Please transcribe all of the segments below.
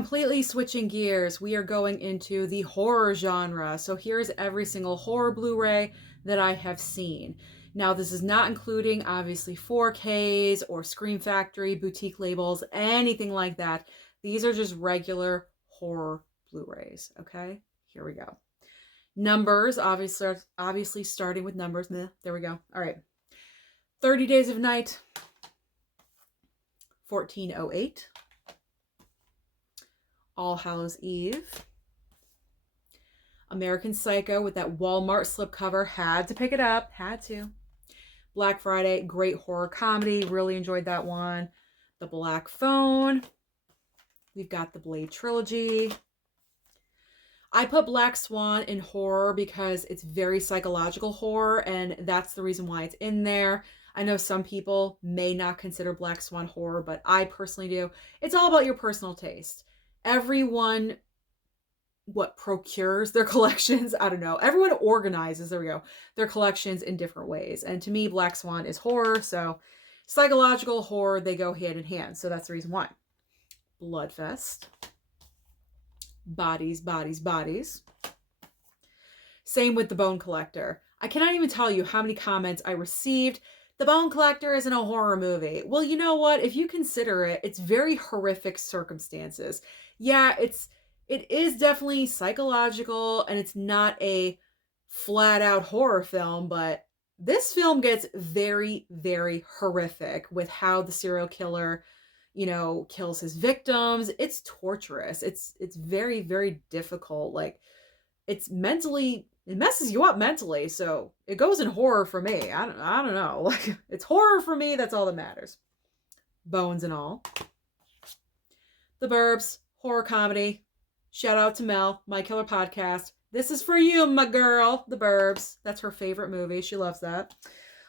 completely switching gears. We are going into the horror genre. So here's every single horror Blu-ray that I have seen. Now, this is not including obviously 4Ks or Scream Factory, boutique labels, anything like that. These are just regular horror Blu-rays, okay? Here we go. Numbers, obviously starting with numbers. There we go. All right. 30 Days of Night, 1408. All Hallows Eve. American Psycho with that Walmart slipcover. Had to pick it up. Had to. Black Friday, great horror comedy. Really enjoyed that one. The Black Phone. We've got the Blade Trilogy. I put Black Swan in horror because it's very psychological horror, and that's the reason why it's in there. I know some people may not consider Black Swan horror, but I personally do. It's all about your personal taste. Everyone procures their collections, I don't know, everyone organizes, there we go, their collections in different ways, and to me Black Swan is horror, so psychological horror, they go hand in hand, so that's the reason why. Bloodfest. Bodies, bodies, bodies. Same with The Bone Collector. I cannot even tell you how many comments I received. The Bone Collector isn't a horror movie. Well, you know what? If you consider it, it's very horrific circumstances. Yeah, it is definitely psychological, and it's not a flat out horror film, but this film gets very, very horrific with how the serial killer, you know, kills his victims. It's torturous. It's very, very difficult. Like, it's mentally, it messes you up mentally, so it goes in horror for me. I don't know. Like, it's horror for me, that's all that matters. Bones and all. The Burbs, horror comedy. Shout out to Mel, My Killer Podcast. This is for you, my girl. The Burbs. That's her favorite movie. She loves that.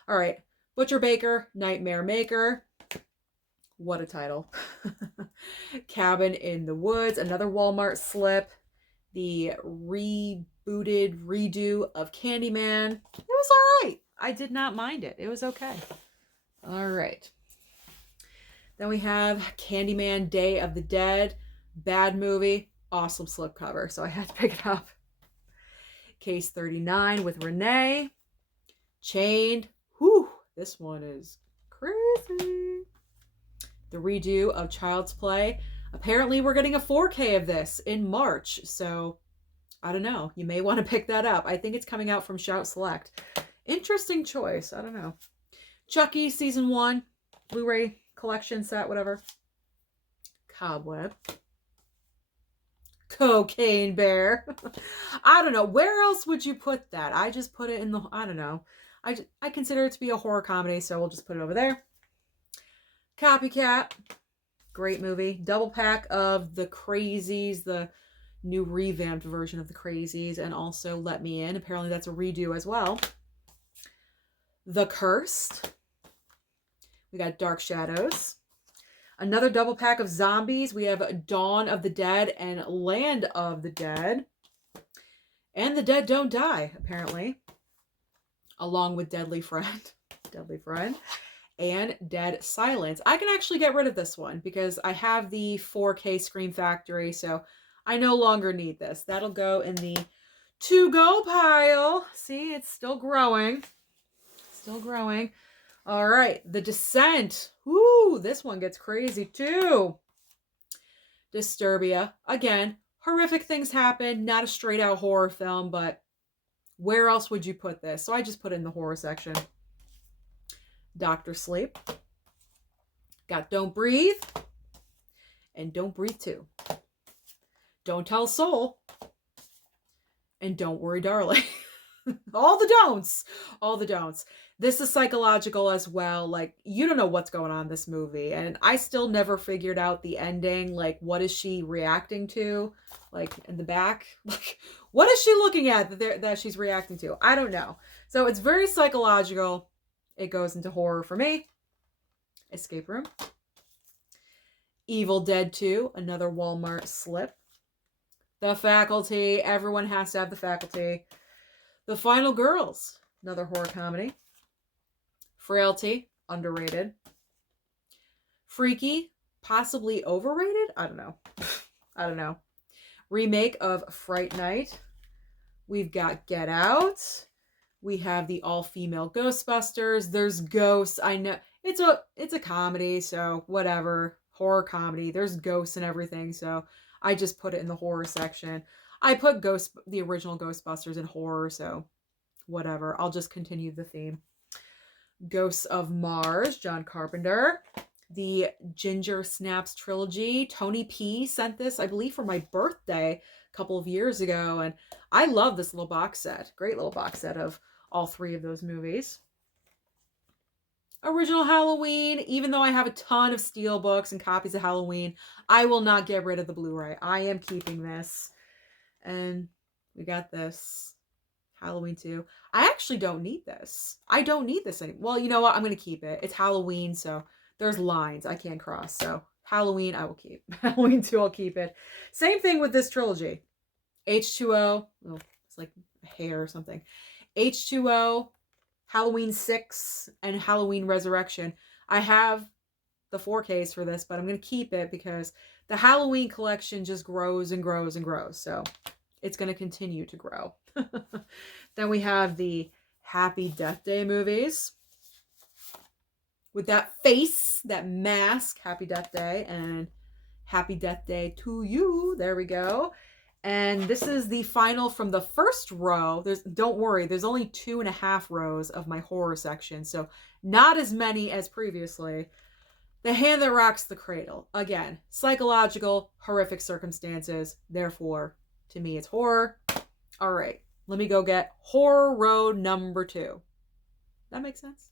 All right. Butcher Baker, Nightmare Maker. What a title. Cabin in the Woods, another Walmart slip. The rebooted redo of Candyman. It was all right. I did not mind it. It was okay. All right. Then we have Candyman Day of the Dead. Bad movie. Awesome slipcover, so I had to pick it up. Case 39 with Renee. Chained. Whew, this one is crazy. The redo of Child's Play. Apparently we're getting a 4K of this in March, so I don't know. You may want to pick that up. I think it's coming out from Shout Select. Interesting choice. I don't know. Chucky Season 1. Blu-ray collection set, whatever. Cobweb. Cocaine Bear. I don't know. Where else would you put that? I just put it in the, I don't know. I consider it to be a horror comedy, so we'll just put it over there. Copycat. Great movie. Double pack of The Crazies, the new revamped version of The Crazies, and also Let Me In. Apparently that's a redo as well. The Cursed. We got Dark Shadows. Another double pack of zombies. We have Dawn of the Dead and Land of the Dead. And The Dead Don't Die, apparently. Along with Deadly Friend. Deadly Friend. And Dead Silence. I can actually get rid of this one because I have the 4K Scream Factory, so I no longer need this. That'll go in the to-go pile. See, it's still growing. Still growing. All right, The Descent. Woo, this one gets crazy too. Disturbia. Again, horrific things happen. Not a straight out horror film, but where else would you put this? So I just put it in the horror section. Dr. Sleep. Got Don't Breathe. And Don't Breathe 2. Don't Tell Soul. And Don't Worry, Darling. All the don'ts. All the don'ts. This is psychological as well. Like, you don't know what's going on in this movie. And I still never figured out the ending. Like, what is she reacting to? Like, in the back? Like, what is she looking at that she's reacting to? I don't know. So it's very psychological. It goes into horror for me. Escape Room. Evil Dead 2. Another Walmart slip. The Faculty. Everyone has to have The Faculty. The Final Girls. Another horror comedy. Frailty. Underrated. Freaky. Possibly overrated? I don't know. I don't know. Remake of Fright Night. We've got Get Out. We have the all-female Ghostbusters. There's ghosts. I know it's a comedy, so whatever. Horror comedy. There's ghosts and everything, so I just put it in the horror section. I put the original Ghostbusters in horror, so whatever. I'll just continue the theme. Ghosts of Mars, John Carpenter. The Ginger Snaps trilogy. Tony P sent this, I believe, for my birthday a couple of years ago, and I love this little box set. Great little box set of all three of those movies. Original Halloween. Even though I have a ton of steelbooks and copies of Halloween, I will not get rid of the Blu-ray. I am keeping this. And we got this. Halloween 2. I actually don't need this. I don't need this anymore. Well, you know what? I'm going to keep it. It's Halloween, so there's lines I can't cross. So Halloween, I will keep. Halloween 2, I'll keep it. Same thing with this trilogy. H2O. Oh, it's like hair or something. H2O, Halloween 6, and Halloween Resurrection. I have the 4Ks for this, but I'm going to keep it because the Halloween collection just grows and grows and grows. So it's going to continue to grow. Then we have the Happy Death Day movies. With that face, that mask, Happy Death Day, and Happy Death Day to You. There we go. And this is the final from the first row. Don't worry, there's only 2.5 rows of my horror section, so not as many as previously. The Hand That Rocks the Cradle. Again, psychological, horrific circumstances. Therefore, to me, it's horror. All right, let me go get horror row number 2. That makes sense?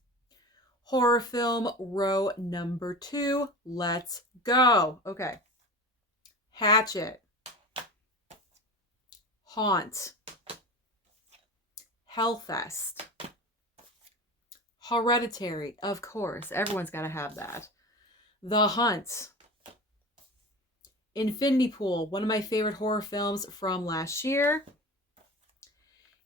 Horror film row number 2. Let's go. Okay. Hatchet. Haunt. Hellfest. Hereditary. Of course. Everyone's got to have that. The Hunt. Infinity Pool. One of my favorite horror films from last year.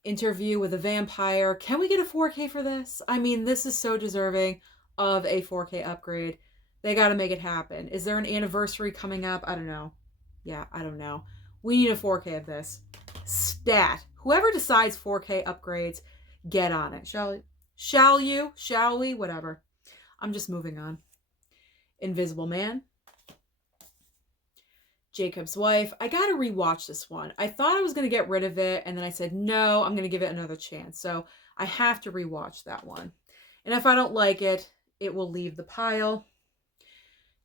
Interview with a Vampire. Can we get a 4K for this? I mean, this is so deserving of a 4K upgrade. They got to make it happen. Is there an anniversary coming up? I don't know. Yeah, I don't know. We need a 4K of this. Stat. Whoever decides 4K upgrades, get on it. Shall you? Shall we? Whatever. I'm just moving on. Invisible Man. Jacob's Wife. I gotta rewatch this one. I thought I was gonna get rid of it, and then I said, no, I'm gonna give it another chance. So I have to rewatch that one. And if I don't like it, it will leave the pile.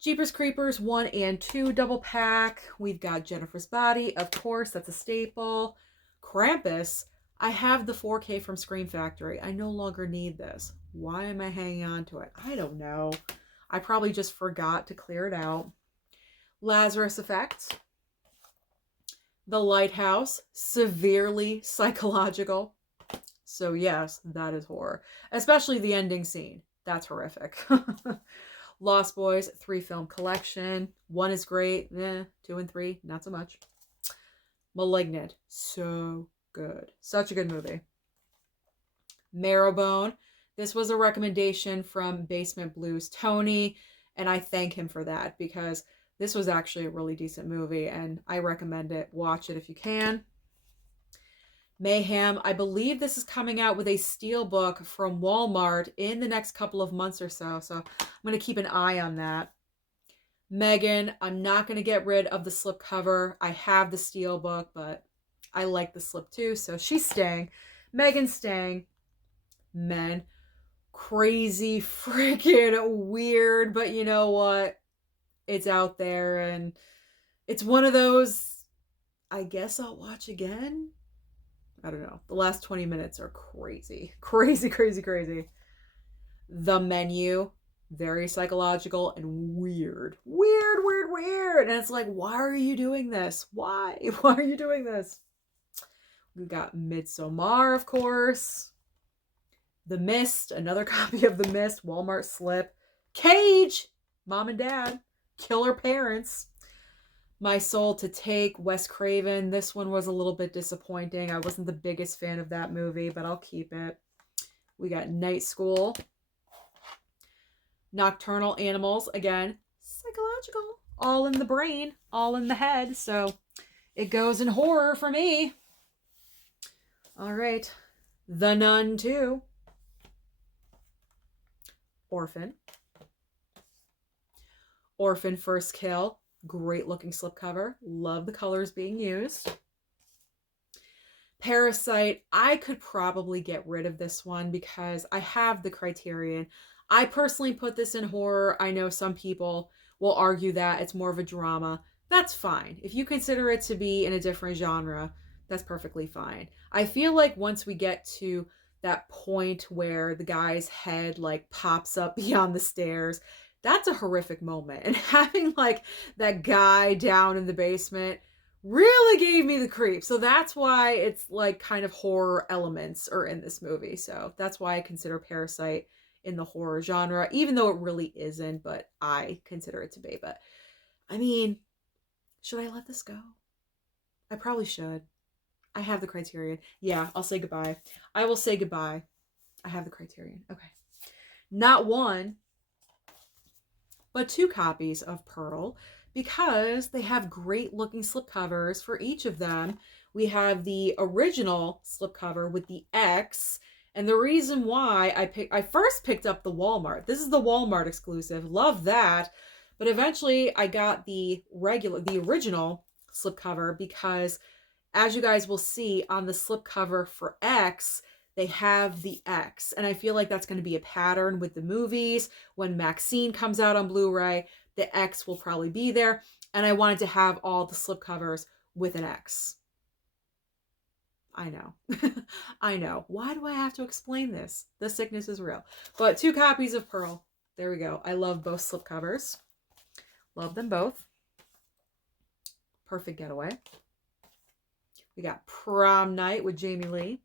Jeepers Creepers 1 and 2 double pack. We've got Jennifer's Body, of course, that's a staple. Krampus. I have the 4K from Scream Factory. I no longer need this. Why am I hanging on to it? I don't know. I probably just forgot to clear it out. Lazarus Effect. The Lighthouse. Severely psychological. So yes, that is horror. Especially the ending scene. That's horrific. Lost Boys 3-film collection. 1 is great. 2 and 3, not so much. Malignant. So good. Such a good movie. Marrowbone. This was a recommendation from Basement Blues Tony, and I thank him for that because this was actually a really decent movie, and I recommend it. Watch it if you can. Mayhem. I believe this is coming out with a steelbook from Walmart in the next couple of months or so, so I'm going to keep an eye on that. Megan. I'm not going to get rid of the slipcover. I have the steelbook, but I like the slip too, so she's staying. Megan's staying. Men. Crazy, freaking weird, but you know what? It's out there, and it's one of those, I guess I'll watch again. I don't know. The last 20 minutes are crazy. Crazy, crazy, crazy. The Menu. Very psychological and weird. Weird, weird, weird. And it's like, why are you doing this? Why? Why are you doing this? We've got Midsommar, of course. The Mist. Another copy of The Mist. Walmart slip. Cage. Mom and Dad. Killer Parents. My Soul to Take, Wes Craven. This one was a little bit disappointing. I wasn't the biggest fan of that movie, but I'll keep it. We got Night School. Nocturnal Animals. Again, psychological. all in the brain, all in the head. So it goes in horror for me. All right. The Nun 2. Orphan. Orphan First Kill. Great looking slipcover. Love the colors being used. Parasite. I could probably get rid of this one because I have the Criterion. I personally put this in horror. I know some people will argue that it's more of a drama. That's fine. If you consider it to be in a different genre, that's perfectly fine. I feel like once we get to that point where the guy's head like pops up beyond the stairs, that's a horrific moment. And having like that guy down in the basement really gave me the creep. So that's why it's like kind of horror elements are in this movie. So that's why I consider Parasite in the horror genre, even though it really isn't, but I consider it to be. But I mean, should I let this go? I probably should. I have the Criterion. Yeah, I'll say goodbye. I will say goodbye. I have the Criterion. Okay. Not one, but 2 copies of Pearl because they have great looking slipcovers for each of them. We have the original slipcover with the X. And the reason why I first picked up the Walmart. This is the Walmart exclusive. Love that. But eventually I got the original slipcover because as you guys will see on the slipcover for X, they have the X. And I feel like that's going to be a pattern with the movies. When Maxine comes out on Blu-ray, the X will probably be there. And I wanted to have all the slipcovers with an X. I know. I know. Why do I have to explain this? The sickness is real. But 2 copies of Pearl. There we go. I love both slipcovers. Love them both. Perfect Getaway. We got Prom Night with Jamie Lee.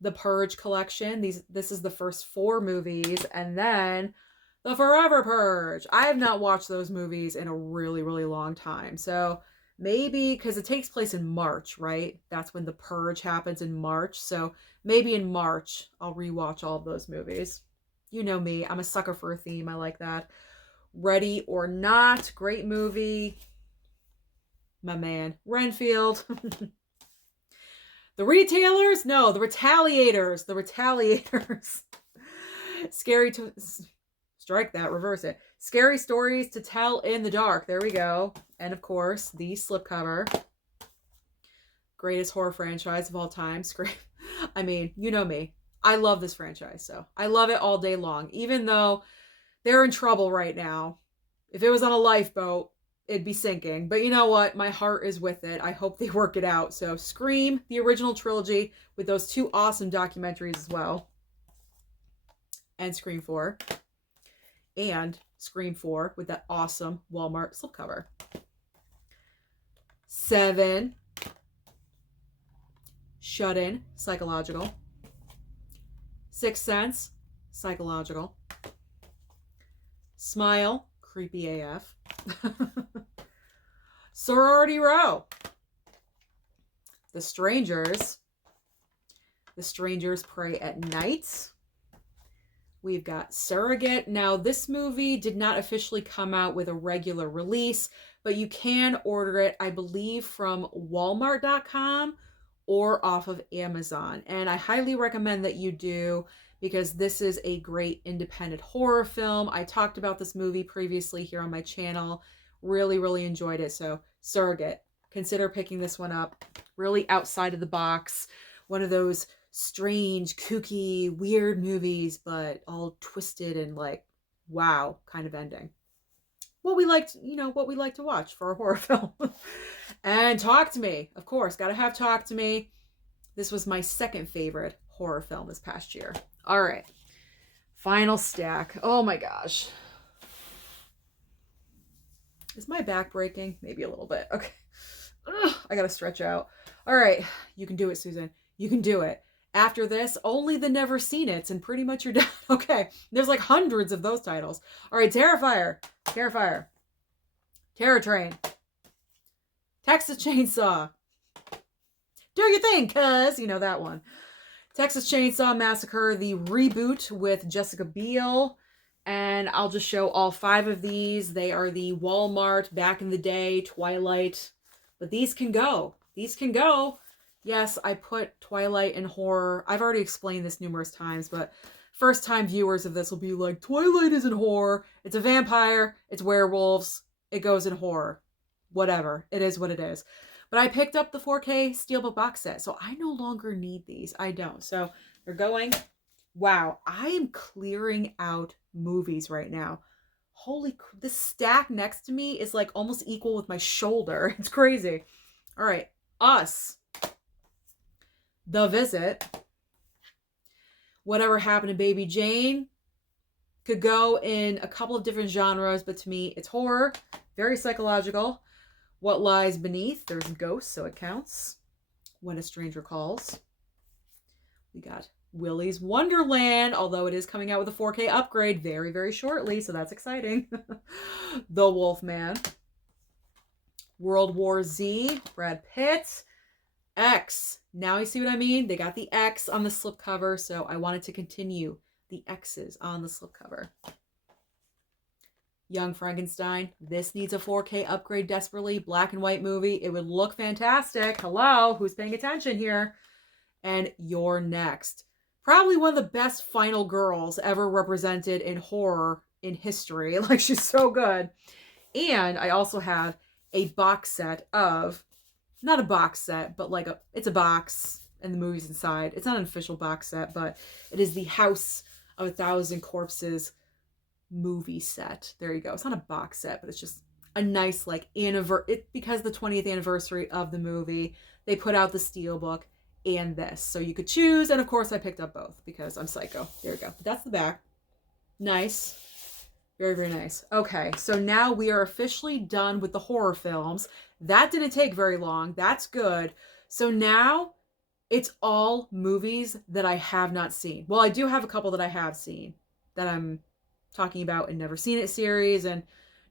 The Purge collection. This is the first 4 movies. And then The Forever Purge. I have not watched those movies in a really, really long time. So maybe, because it takes place in March, right? That's when The Purge happens in March. So maybe in March, I'll rewatch all of those movies. You know me. I'm a sucker for a theme. I like that. Ready or Not. Great movie. My man. Renfield. The Retailers? No, The Retaliators. The Retaliators. Scary to... Strike that, reverse it. Scary Stories to Tell in the Dark. There we go. And of course, the slipcover. Greatest horror franchise of all time. I mean, you know me. I love this franchise, so I love it all day long. Even though they're in trouble right now. If it was on a lifeboat, it'd be sinking. But you know what? My heart is with it. I hope they work it out. So Scream, the original trilogy, with those 2 awesome documentaries as well. And Scream 4. And Scream 4 with that awesome Walmart slipcover. 7. Shut In, psychological. Sixth Sense, psychological. Smile, creepy AF. Sorority Row. The Strangers. The Strangers Pray at Night. We've got Surrogate. Now, this movie did not officially come out with a regular release, but you can order it, I believe, from Walmart.com or off of Amazon. And I highly recommend that you do because this is a great independent horror film. I talked about this movie previously here on my channel. Really, really enjoyed it. So, Surrogate. Consider picking this one up. Really outside of the box. One of those strange, kooky, weird movies, but all twisted and like, wow, kind of ending. What we like to watch for a horror film. And Talk to Me, of course, gotta have Talk to Me. This was my second favorite horror film this past year. All right, final stack. Oh my gosh. Is my back breaking? Maybe a little bit. Okay. Ugh, I gotta stretch out. All right, you can do it, Susan. You can do it. After this, only the Never Seen It's, and pretty much you're done. Okay, there's like hundreds of those titles. All right, Terrifier, Terror Train, Texas Chainsaw, Do Your Thing, cuz, you know that one. Texas Chainsaw Massacre, the reboot with Jessica Biel, And I'll just show all 5 of these. They are the Walmart back in the day Twilight, but these can go. These can go. Yes, I put Twilight and horror. I've already explained this numerous times, but first time viewers of this will be like, Twilight isn't horror. It's a vampire. It's werewolves. It goes in horror. Whatever. It is what it is. But I picked up the 4K Steelbook box set, so I no longer need these. I don't. So they're going. Wow, I am clearing out movies right now. Holy, this stack next to me is like almost equal with my shoulder. It's crazy. All right, Us, The Visit, Whatever Happened to Baby Jane. Could go in a couple of different genres, but to me, it's horror. Very psychological. What Lies Beneath. There's ghosts, so it counts. When a Stranger Calls. We got Willy's Wonderland, although it is coming out with a 4K upgrade very, very shortly, so that's exciting. The Wolfman. World War Z. Brad Pitt. X. Now you see what I mean? They got the X on the slipcover, so I wanted to continue the X's on the slipcover. Young Frankenstein. This needs a 4K upgrade desperately. Black and white movie. It would look fantastic. Hello? Who's paying attention here? And You're Next. Probably one of the best final girls ever represented in horror in history. Like, she's so good. And I also have a box set of, not a box set, but like it's a box and the movies inside. It's not an official box set, but it is the House of 1,000 Corpses movie set. There you go. It's not a box set, but it's just a nice like because the 20th anniversary of the movie, they put out the steelbook and this, so you could choose. And of course I picked up both because I'm psycho. There you go. But that's the back. Nice. Very, very nice. Okay, so now we are officially done with the horror films. That didn't take very long. That's good. So now it's all movies that I have not seen. Well, I do have a couple that I have seen that I'm talking about in Never Seen It series and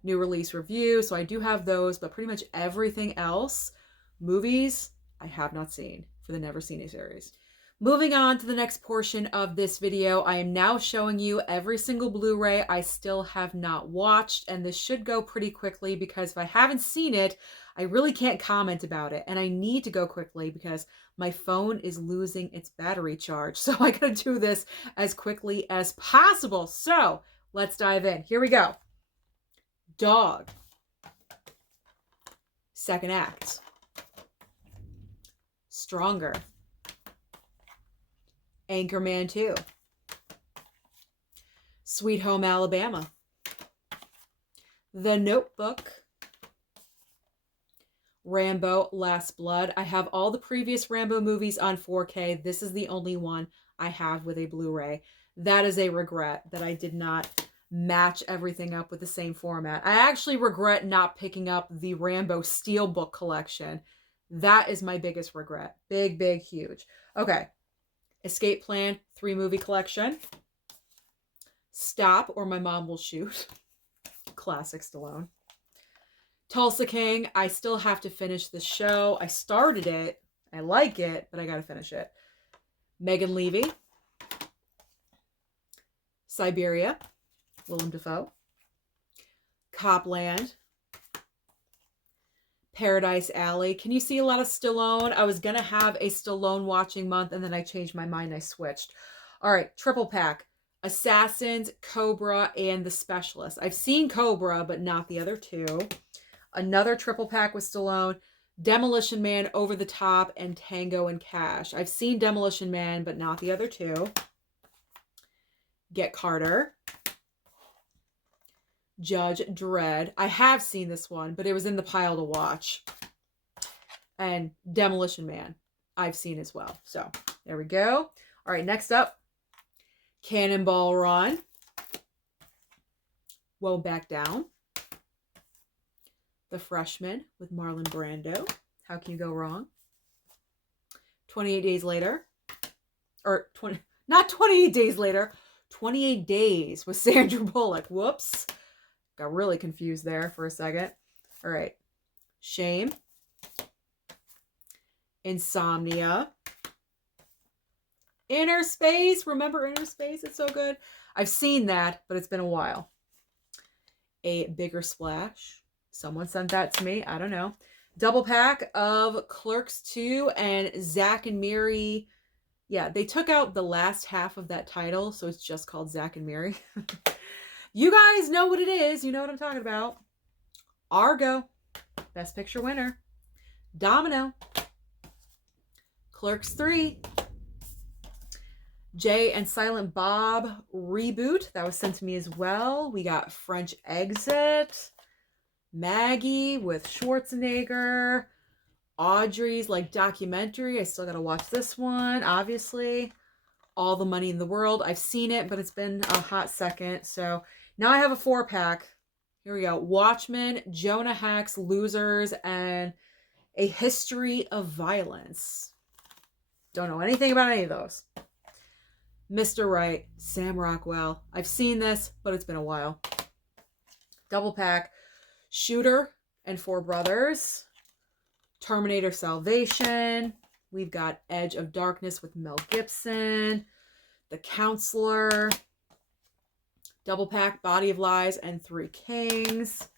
new release review. So I do have those, but pretty much everything else, movies, I have not seen for the Never Seen It series. Moving on to the next portion of this video, I am now showing you every single Blu-ray I still have not watched, and this should go pretty quickly because if I haven't seen it, I really can't comment about it, and I need to go quickly because my phone is losing its battery charge, so I gotta do this as quickly as possible. So let's dive in. Here we go. Dog. Second act. Stronger. Anchorman 2. Sweet Home Alabama. The Notebook. Rambo Last Blood. I have all the previous Rambo movies on 4K. This is the only one I have with a Blu-ray. That is a regret that I did not match everything up with the same format. I actually regret not picking up the Rambo Steelbook collection. That is my biggest regret. Big, big, huge. Okay. Escape Plan 3-movie collection. Stop or My Mom Will Shoot. Classic Stallone. Tulsa King. I still have to finish this show. I started it. I like it, but I got to finish it. Megan Levy. Siberia. Willem Dafoe. Copland. Paradise Alley. Can you see a lot of Stallone? I was going to have a Stallone watching month and then I changed my mind. I switched. All right. Triple pack. Assassins, Cobra, and The Specialist. I've seen Cobra, but not the other two. Another triple pack with Stallone. Demolition Man, Over the Top, and Tango and Cash. I've seen Demolition Man, but not the other two. Get Carter. Judge Dredd. I have seen this one, but it was in the pile to watch. And Demolition Man, I've seen as well. So, there we go. All right, next up. Cannonball Run. Won't Back Down. The Freshman with Marlon Brando. How can you go wrong? 28 Days Later. Or, not 28 Days Later. 28 Days with Sandra Bullock. Whoops. Got really confused there for a second. All right. Shame. Insomnia. Inner Space. Remember Inner Space? It's so good. I've seen that, but it's been a while. A Bigger Splash. Someone sent that to me. I don't know. Double pack of Clerks 2 and Zack and Miri. Yeah, they took out the last half of that title, so it's just called Zack and Miri. You guys know what it is. You know what I'm talking about. Argo, Best Picture winner. Domino, Clerks 3, Jay and Silent Bob reboot. That was sent to me as well. We got French Exit, Maggie with Schwarzenegger, Audrey's like documentary. I still got to watch this one, obviously. All the Money in the World. I've seen it, but it's been a hot second. So now I have a 4-pack. Here we go. Watchmen, Jonah Hex, Losers, and A History of Violence. Don't know anything about any of those. Mr. Right, Sam Rockwell. I've seen this, but it's been a while. Double pack. Shooter and Four Brothers. Terminator Salvation. We've got Edge of Darkness with Mel Gibson. The Counselor. Double pack. Body of Lies and Three Kings.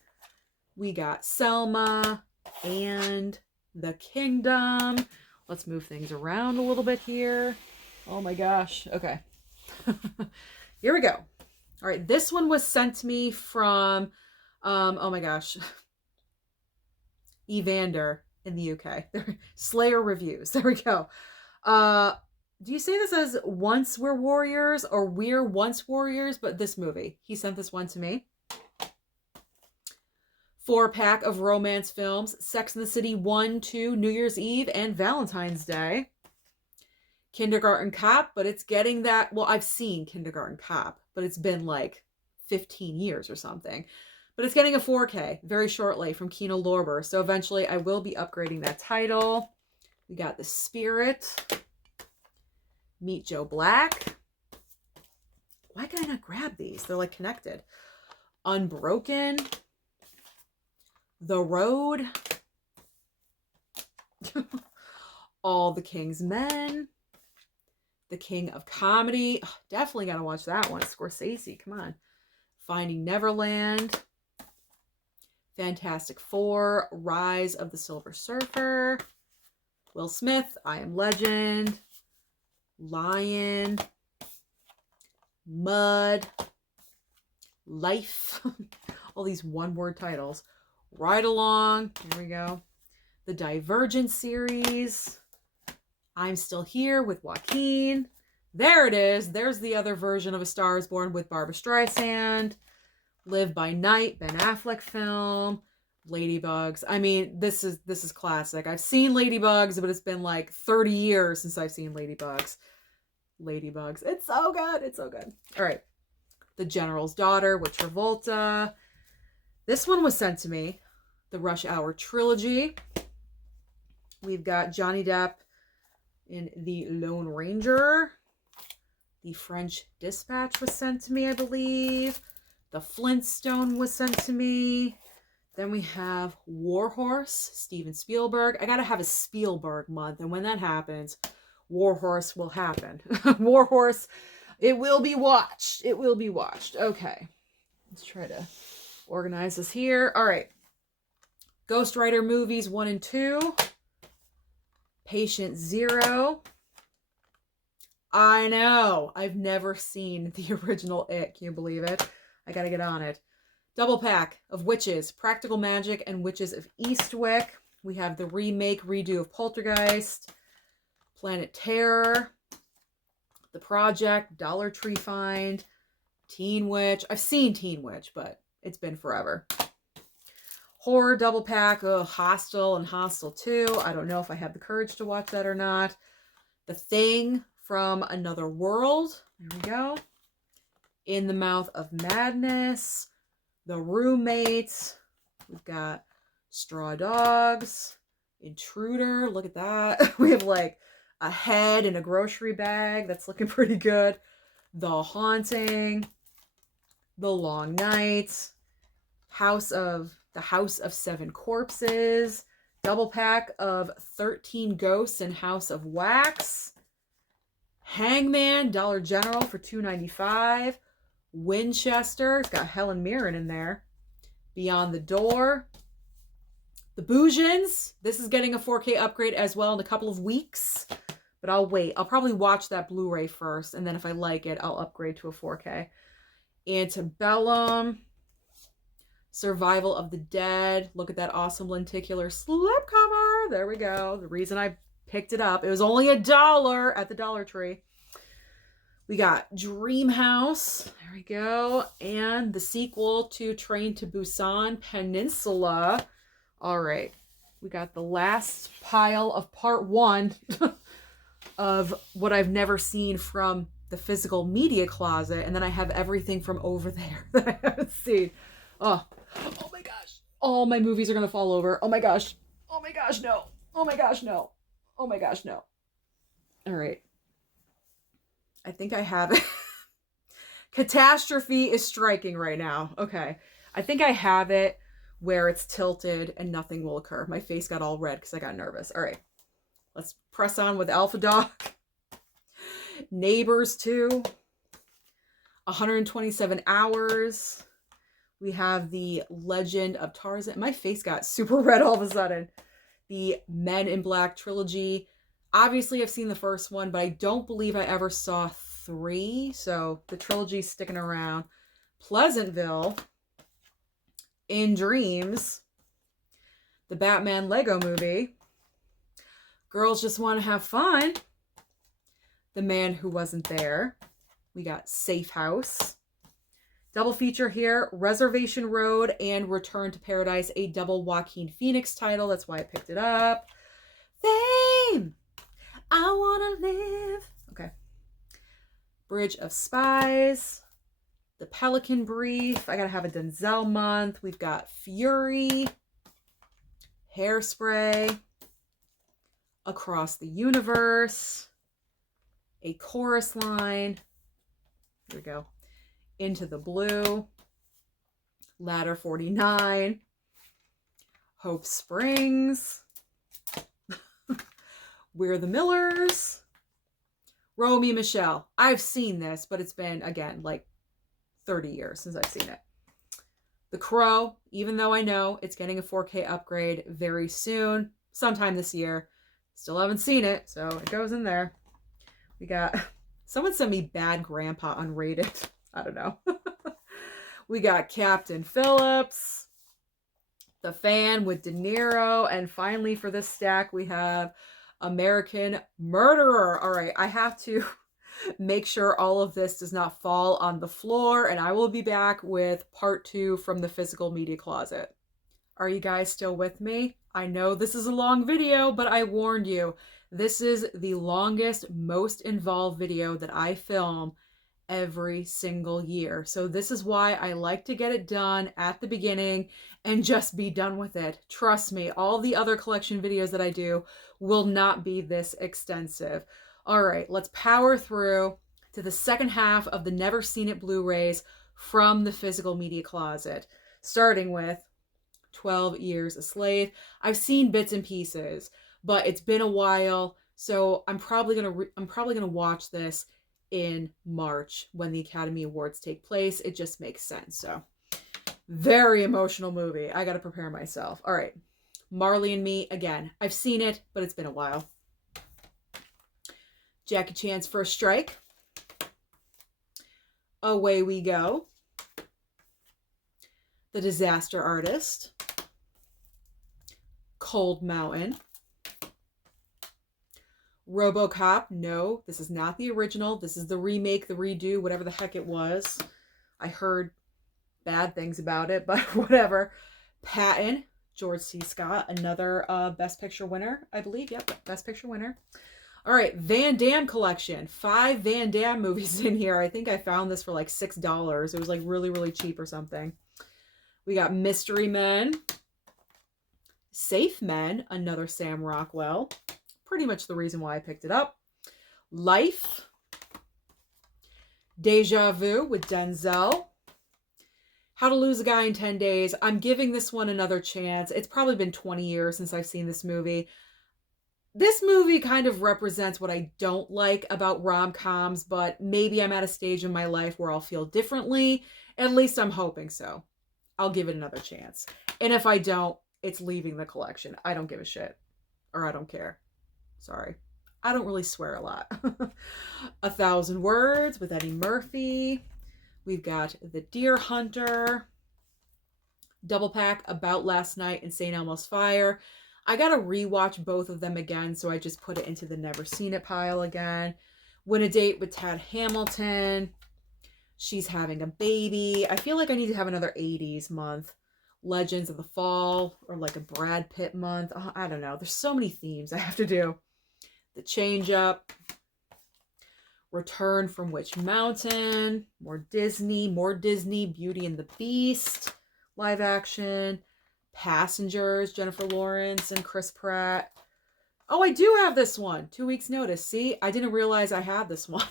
We got Selma and The Kingdom. Let's move things around a little bit here. Oh my gosh. Okay. Here we go. All right. This one was sent to me from, oh my gosh, Evander in the UK. Slayer Reviews. There we go. Do you say this as Once We're Warriors or We're Once Warriors? But this movie. He sent this one to me. 4-pack of romance films. Sex and the City 1, 2, New Year's Eve, and Valentine's Day. Kindergarten Cop, but it's getting that. Well, I've seen Kindergarten Cop, but it's been like 15 years or something. But it's getting a 4K very shortly from Kino Lorber. So eventually I will be upgrading that title. We got The Spirit. Meet Joe Black. Why can I not grab these? They're like connected. Unbroken. The Road. All the King's Men. The King of Comedy. Oh, definitely got to watch that one. Scorsese, come on. Finding Neverland. Fantastic Four. Rise of the Silver Surfer. Will Smith. I Am Legend. Lion. Mud. Life. All these one-word titles. Ride Along. Here we go. The Divergent series. I'm Still Here with Joaquin. There it is. There's the other version of A Star is Born with Barbra Streisand. Live by Night, Ben Affleck film. Ladybugs. I mean, this is classic. I've seen Ladybugs, but it's been like 30 years since I've seen Ladybugs. Ladybugs. It's so good. It's so good. All right. The General's Daughter with Travolta. This one was sent to me. The Rush Hour trilogy. We've got Johnny Depp in The Lone Ranger. The French Dispatch was sent to me, I believe. The Flintstone was sent to me. Then we have War Horse, Steven Spielberg. I gotta have a Spielberg month, and when that happens, War Horse will happen. War Horse, it will be watched. It will be watched. Okay. Let's try to organize this here. All right. Ghost Rider movies 1 and 2. Patient Zero. I know. I've never seen the original It. Can you believe it? I gotta get on it. Double pack of Witches, Practical Magic, and Witches of Eastwick. We have the remake, redo of Poltergeist. Planet Terror. The Project, Dollar Tree Find. Teen Witch. I've seen Teen Witch, but it's been forever. Horror double pack of Hostel and Hostel 2. I don't know if I have the courage to watch that or not. The Thing from Another World. There we go. In the Mouth of Madness. The Roommates. We've got Straw Dogs. Intruder. Look at that. We have like a head in a grocery bag. That's looking pretty good. The Haunting. The Long Night. The House of Seven Corpses. Double pack of 13 Ghosts and House of Wax. Hangman, Dollar General for $2.95. Winchester, it's got Helen Mirren in there. Beyond the Door. The Boojans, this is getting a 4K upgrade as well in a couple of weeks. But I'll wait. I'll probably watch that Blu-ray first, and then if I like it, I'll upgrade to a 4K. Antebellum. Survival of the Dead. Look at that awesome lenticular slipcover. There we go. The reason I picked it up. It was only $1 at the Dollar Tree. We got Dream House. There we go. And the sequel to Train to Busan Peninsula. All right. We got the last pile of part 1 of what I've never seen from the physical media closet. And then I have everything from over there that I haven't seen. Oh my gosh. All my movies are going to fall over. Oh my gosh. Oh my gosh, no. Oh my gosh, no. Oh my gosh, no. All right. I think I have it. Catastrophe is striking right now. Okay. I think I have it where it's tilted and nothing will occur. My face got all red because I got nervous. All right. Let's press on with Alpha Dog. Neighbors 2. 127 Hours. We have the Legend of Tarzan. My face got super red all of a sudden. The Men in Black trilogy. Obviously, I've seen the first one, but I don't believe I ever saw 3. So the trilogy's sticking around. Pleasantville. In Dreams. The Batman Lego Movie. Girls Just Want to Have Fun. The Man Who Wasn't There. We got Safe House. Double feature here, Reservation Road and Return to Paradise, a double Joaquin Phoenix title. That's why I picked it up. Fame! I want to live. Okay. Bridge of Spies. The Pelican Brief. I got to have a Denzel month. We've got Fury. Hairspray. Across the Universe. A Chorus Line. Here we go. Into the Blue. Ladder 49. Hope Springs. We're the Millers. Romy Michelle. I've seen this, but it's been, again, like 30 years since I've seen it. The Crow, even though I know it's getting a 4K upgrade very soon, sometime this year. Still haven't seen it, so it goes in there. We got, someone sent me Bad Grandpa unrated. I don't know. We got Captain Phillips. The Fan with De Niro. And finally for this stack, we have American Murderer. All right, I have to make sure all of this does not fall on the floor, and I will be back with part 2 from the physical media closet. Are you guys still with me? I know this is a long video, but I warned you. This is the longest, most involved video that I film every single year. So this is why I like to get it done at the beginning and just be done with it. Trust me, all the other collection videos that I do will not be this extensive. All right, let's power through to the second half of the Never Seen It Blu-rays from the physical media closet, starting with 12 Years a Slave. I've seen bits and pieces, but it's been a while, so I'm probably gonna watch this in March when the Academy Awards take place. It just makes sense. So very emotional movie. I got to prepare myself. All right. Marley and Me. Again, I've seen it, but it's been a while. Jackie Chan's First Strike. Away We Go. The Disaster Artist. Cold Mountain. RoboCop. No, this is not the original. This is the remake, the redo, whatever the heck it was. I heard bad things about it, but whatever. Patton. George C. Scott. Another Best Picture winner, I believe. Yep, Best Picture winner. All right, Van Damme collection. 5 Van Damme movies in here. I think I found this for like $6. It was like really, really cheap or something. We got Mystery Men. Safe Men. Another Sam Rockwell. Pretty much the reason why I picked it up. Life. Deja Vu with Denzel. How to Lose a Guy in 10 Days. I'm giving this one another chance. It's probably been 20 years since I've seen this movie. This movie kind of represents what I don't like about rom-coms, but maybe I'm at a stage in my life where I'll feel differently. At least I'm hoping so. I'll give it another chance. And if I don't, it's leaving the collection. I don't give a shit. Or I don't care. Sorry. I don't really swear a lot. 1,000 Words with Eddie Murphy. We've got The Deer Hunter. Double pack About Last Night and St. Elmo's Fire. I gotta rewatch both of them again, so I just put it into the never seen it pile again. Win a Date with Tad Hamilton. She's Having a Baby. I feel like I need to have another 80s month. Legends of the Fall, or like a Brad Pitt month. Oh, I don't know. There's so many themes I have to do. The Change Up. Return from Witch Mountain. More Disney. Beauty and the Beast. Live action. Passengers, Jennifer Lawrence and Chris Pratt. Oh, I do have this one. 2 weeks notice. See, I didn't realize I had this one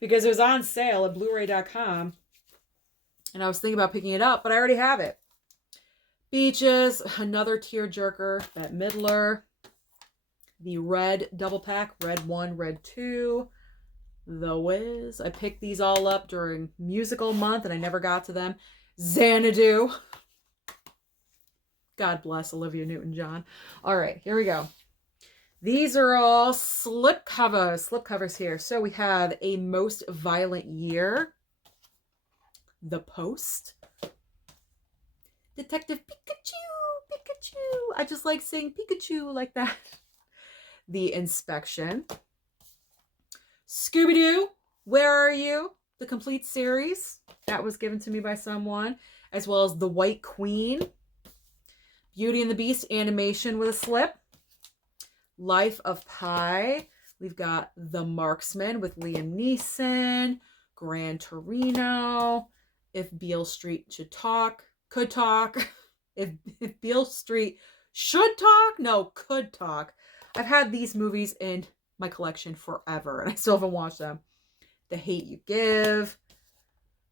because it was on sale at blu-ray.com. And I was thinking about picking it up, but I already have it. Beaches, another tearjerker, Bette Midler. The Red double pack, Red 1, Red 2. The Wiz. I picked these all up during musical month and I never got to them. Xanadu. God bless Olivia Newton-John. All right, here we go. These are all slipcovers here. So we have A Most Violent Year, The Post, Detective Pikachu. I just like saying Pikachu like that. The Inspection, Scooby-Doo, Where Are You? The complete series. That was given to me by someone, as well as The White Queen. Beauty and the Beast animation with a slip. Life of Pi. We've got The Marksman with Liam Neeson. Gran Torino. If Beale Street could talk. If Beale Street should talk? No, could talk. I've had these movies in my collection forever and I still haven't watched them. The Hate You Give.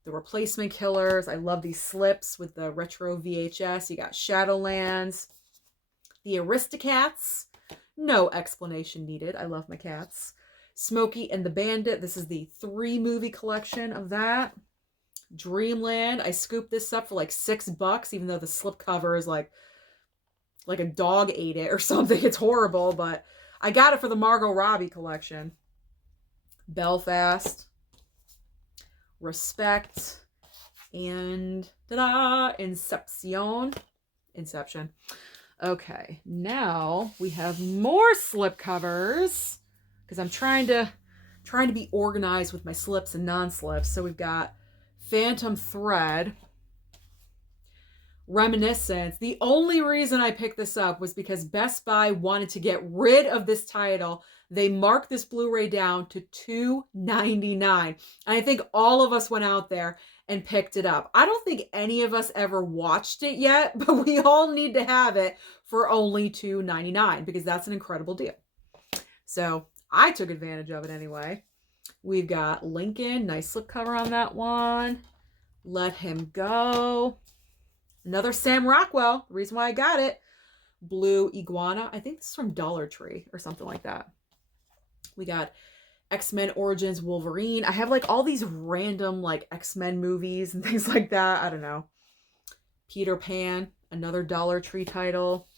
The Replacement Killers. I love these slips with the retro VHS. You got Shadowlands. The Aristocats. No explanation needed. I love my cats. Smokey and the Bandit. This is the 3-movie collection of that. Dreamland. I scooped this up for like $6, even though the slipcover is like a dog ate it or something. It's horrible, but I got it for the Margot Robbie collection. Belfast. Respect, and ta-da, Inception. Okay, now we have more slipcovers because I'm trying to be organized with my slips and non-slips. So we've got Phantom Thread, Reminiscence. The only reason I picked this up was because Best Buy wanted to get rid of this title. They marked this Blu-ray down to $2.99. And I think all of us went out there and picked it up. I don't think any of us ever watched it yet, but we all need to have it for only $2.99 because that's an incredible deal. So I took advantage of it anyway. We've got Lincoln. Nice slipcover on that one. Let Him Go. Another Sam Rockwell. The reason why I got it. Blue Iguana. I think this is from Dollar Tree or something like that. We got X-Men Origins Wolverine. I have like all these random like X-Men movies and things like that. I don't know. Peter Pan. Another Dollar Tree title.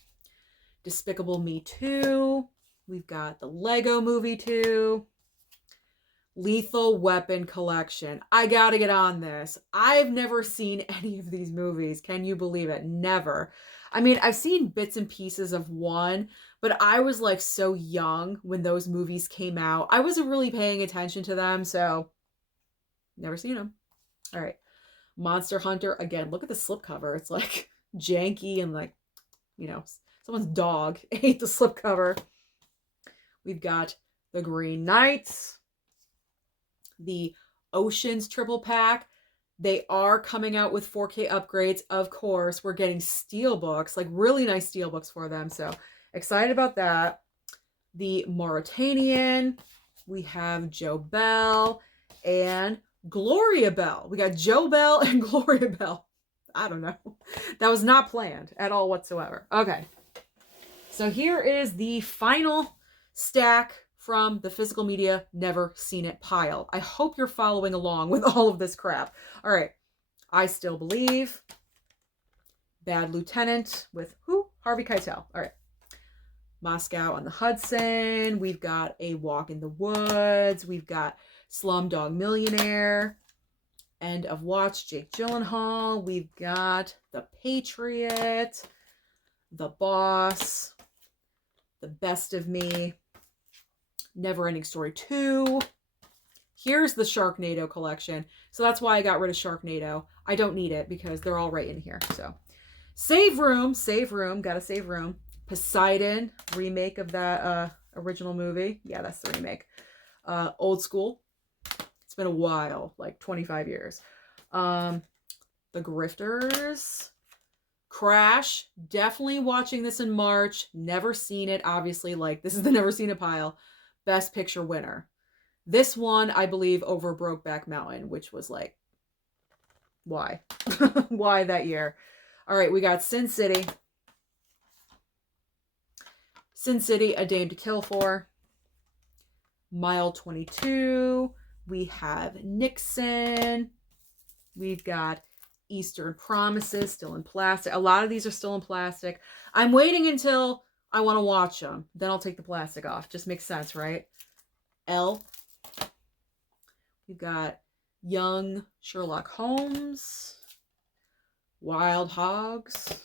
Despicable Me 2. We've got the Lego Movie 2. Lethal Weapon collection. I gotta get on this. I've never seen any of these movies. Can you believe it? Never. I mean, I've seen bits and pieces of one, but I was like so young when those movies came out. I wasn't really paying attention to them, so never seen them. All right. Monster Hunter. Again, look at the slipcover. It's like janky and like, you know, someone's dog ate the slipcover. We've got The Green Knights. The Oceans triple pack. They are coming out with 4K upgrades. Of course, we're getting steelbooks, like really nice steelbooks for them. So excited about that. The Mauritanian. We have Joe Bell and Gloria Bell. We got Joe Bell and Gloria Bell. I don't know. That was not planned at all whatsoever. Okay. So here is the final stack from the physical media never seen it pile. I hope you're following along with all of this crap. All right. I Still Believe. Bad Lieutenant with who? Harvey Keitel. All right. Moscow on the Hudson. We've got A Walk in the Woods. We've got Slumdog Millionaire. End of Watch, Jake Gyllenhaal. We've got The Patriot. The Boss. The Best of Me. Neverending Story 2. Here's the Sharknado collection. So that's why I got rid of Sharknado. I don't need it because they're all right in here. So Save Room. Gotta save room. Poseidon, remake of that original movie. Yeah, that's the remake. Old School. It's been a while, like 25 years. The Grifters. Crash. Definitely watching this in March. Never seen it, obviously. Like, this is the never seen it pile. Best Picture winner. This one, I believe, over Brokeback Mountain, which was like, why? Why that year? All right, we got Sin City. Sin City, A Dame to Kill For. Mile 22. We have Nixon. We've got Eastern Promises, still in plastic. A lot of these are still in plastic. I'm waiting until I want to watch them. Then I'll take the plastic off. Just makes sense, right? Elle. We've got Young Sherlock Holmes. Wild Hogs.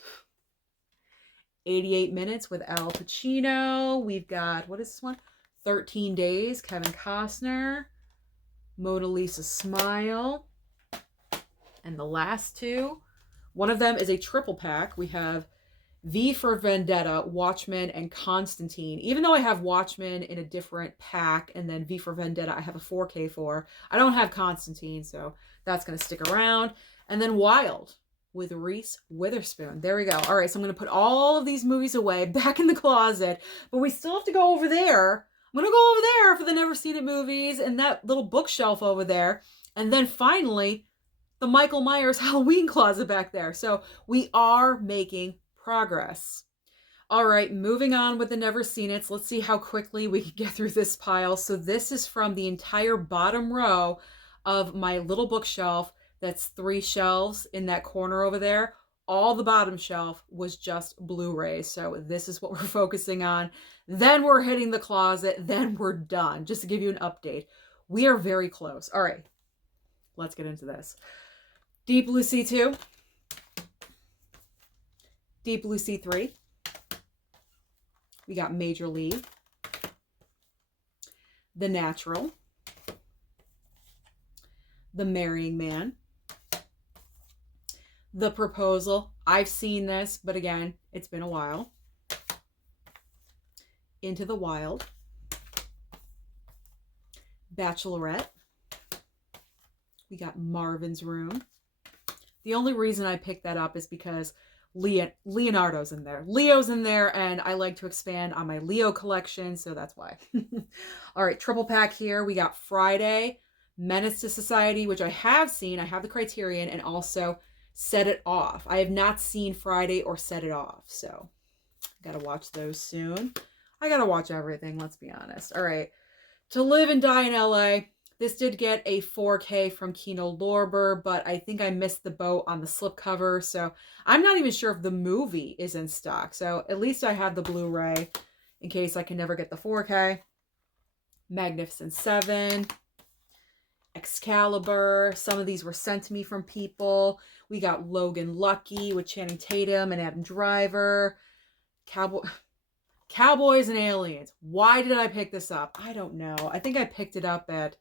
88 Minutes with Al Pacino. We've got, what is this one? 13 Days, Kevin Costner. Mona Lisa Smile. And the last two, one of them is a triple pack. We have V for Vendetta, Watchmen, and Constantine. Even though I have Watchmen in a different pack, and then V for Vendetta I have a 4K for, I don't have Constantine, so that's going to stick around. And then Wild with Reese Witherspoon. There we go. All right, so I'm going to put all of these movies away, back in the closet, but we still have to go over there. I'm going to go over there for the Never Seen It movies and that little bookshelf over there. And then finally, the Michael Myers Halloween closet back there. So we are making progress. All right, moving on with the Never Seen It. Let's see how quickly we can get through this pile. So this is from the entire bottom row of my little bookshelf. That's 3 shelves in that corner over there. All the bottom shelf was just Blu-rays. So this is what we're focusing on. Then we're hitting the closet. Then we're done. Just to give you an update. We are very close. All right, let's get into this. Deep Blue Sea 2. Deep Blue Sea 3. We got Major League. The Natural. The Marrying Man. The Proposal. I've seen this, but again, it's been a while. Into the Wild. Bachelorette. We got Marvin's Room. The only reason I picked that up is because Leonardo's in there. Leo's in there, and I like to expand on my Leo collection, so that's why. All right, triple pack here. We got Friday, Menace to Society, which I have seen. I have the Criterion, and also Set It Off. I have not seen Friday or Set It Off, so I gotta watch those soon. I gotta watch everything, let's be honest. All right, To Live and Die in LA. This did get a 4K from Kino Lorber, but I think I missed the boat on the slipcover, so I'm not even sure if the movie is in stock. So at least I have the Blu-ray in case I can never get the 4K. Magnificent Seven. Excalibur. Some of these were sent to me from people. We got Logan Lucky with Channing Tatum and Adam Driver. Cowboys and Aliens. Why did I pick this up? I don't know. I think I picked it up at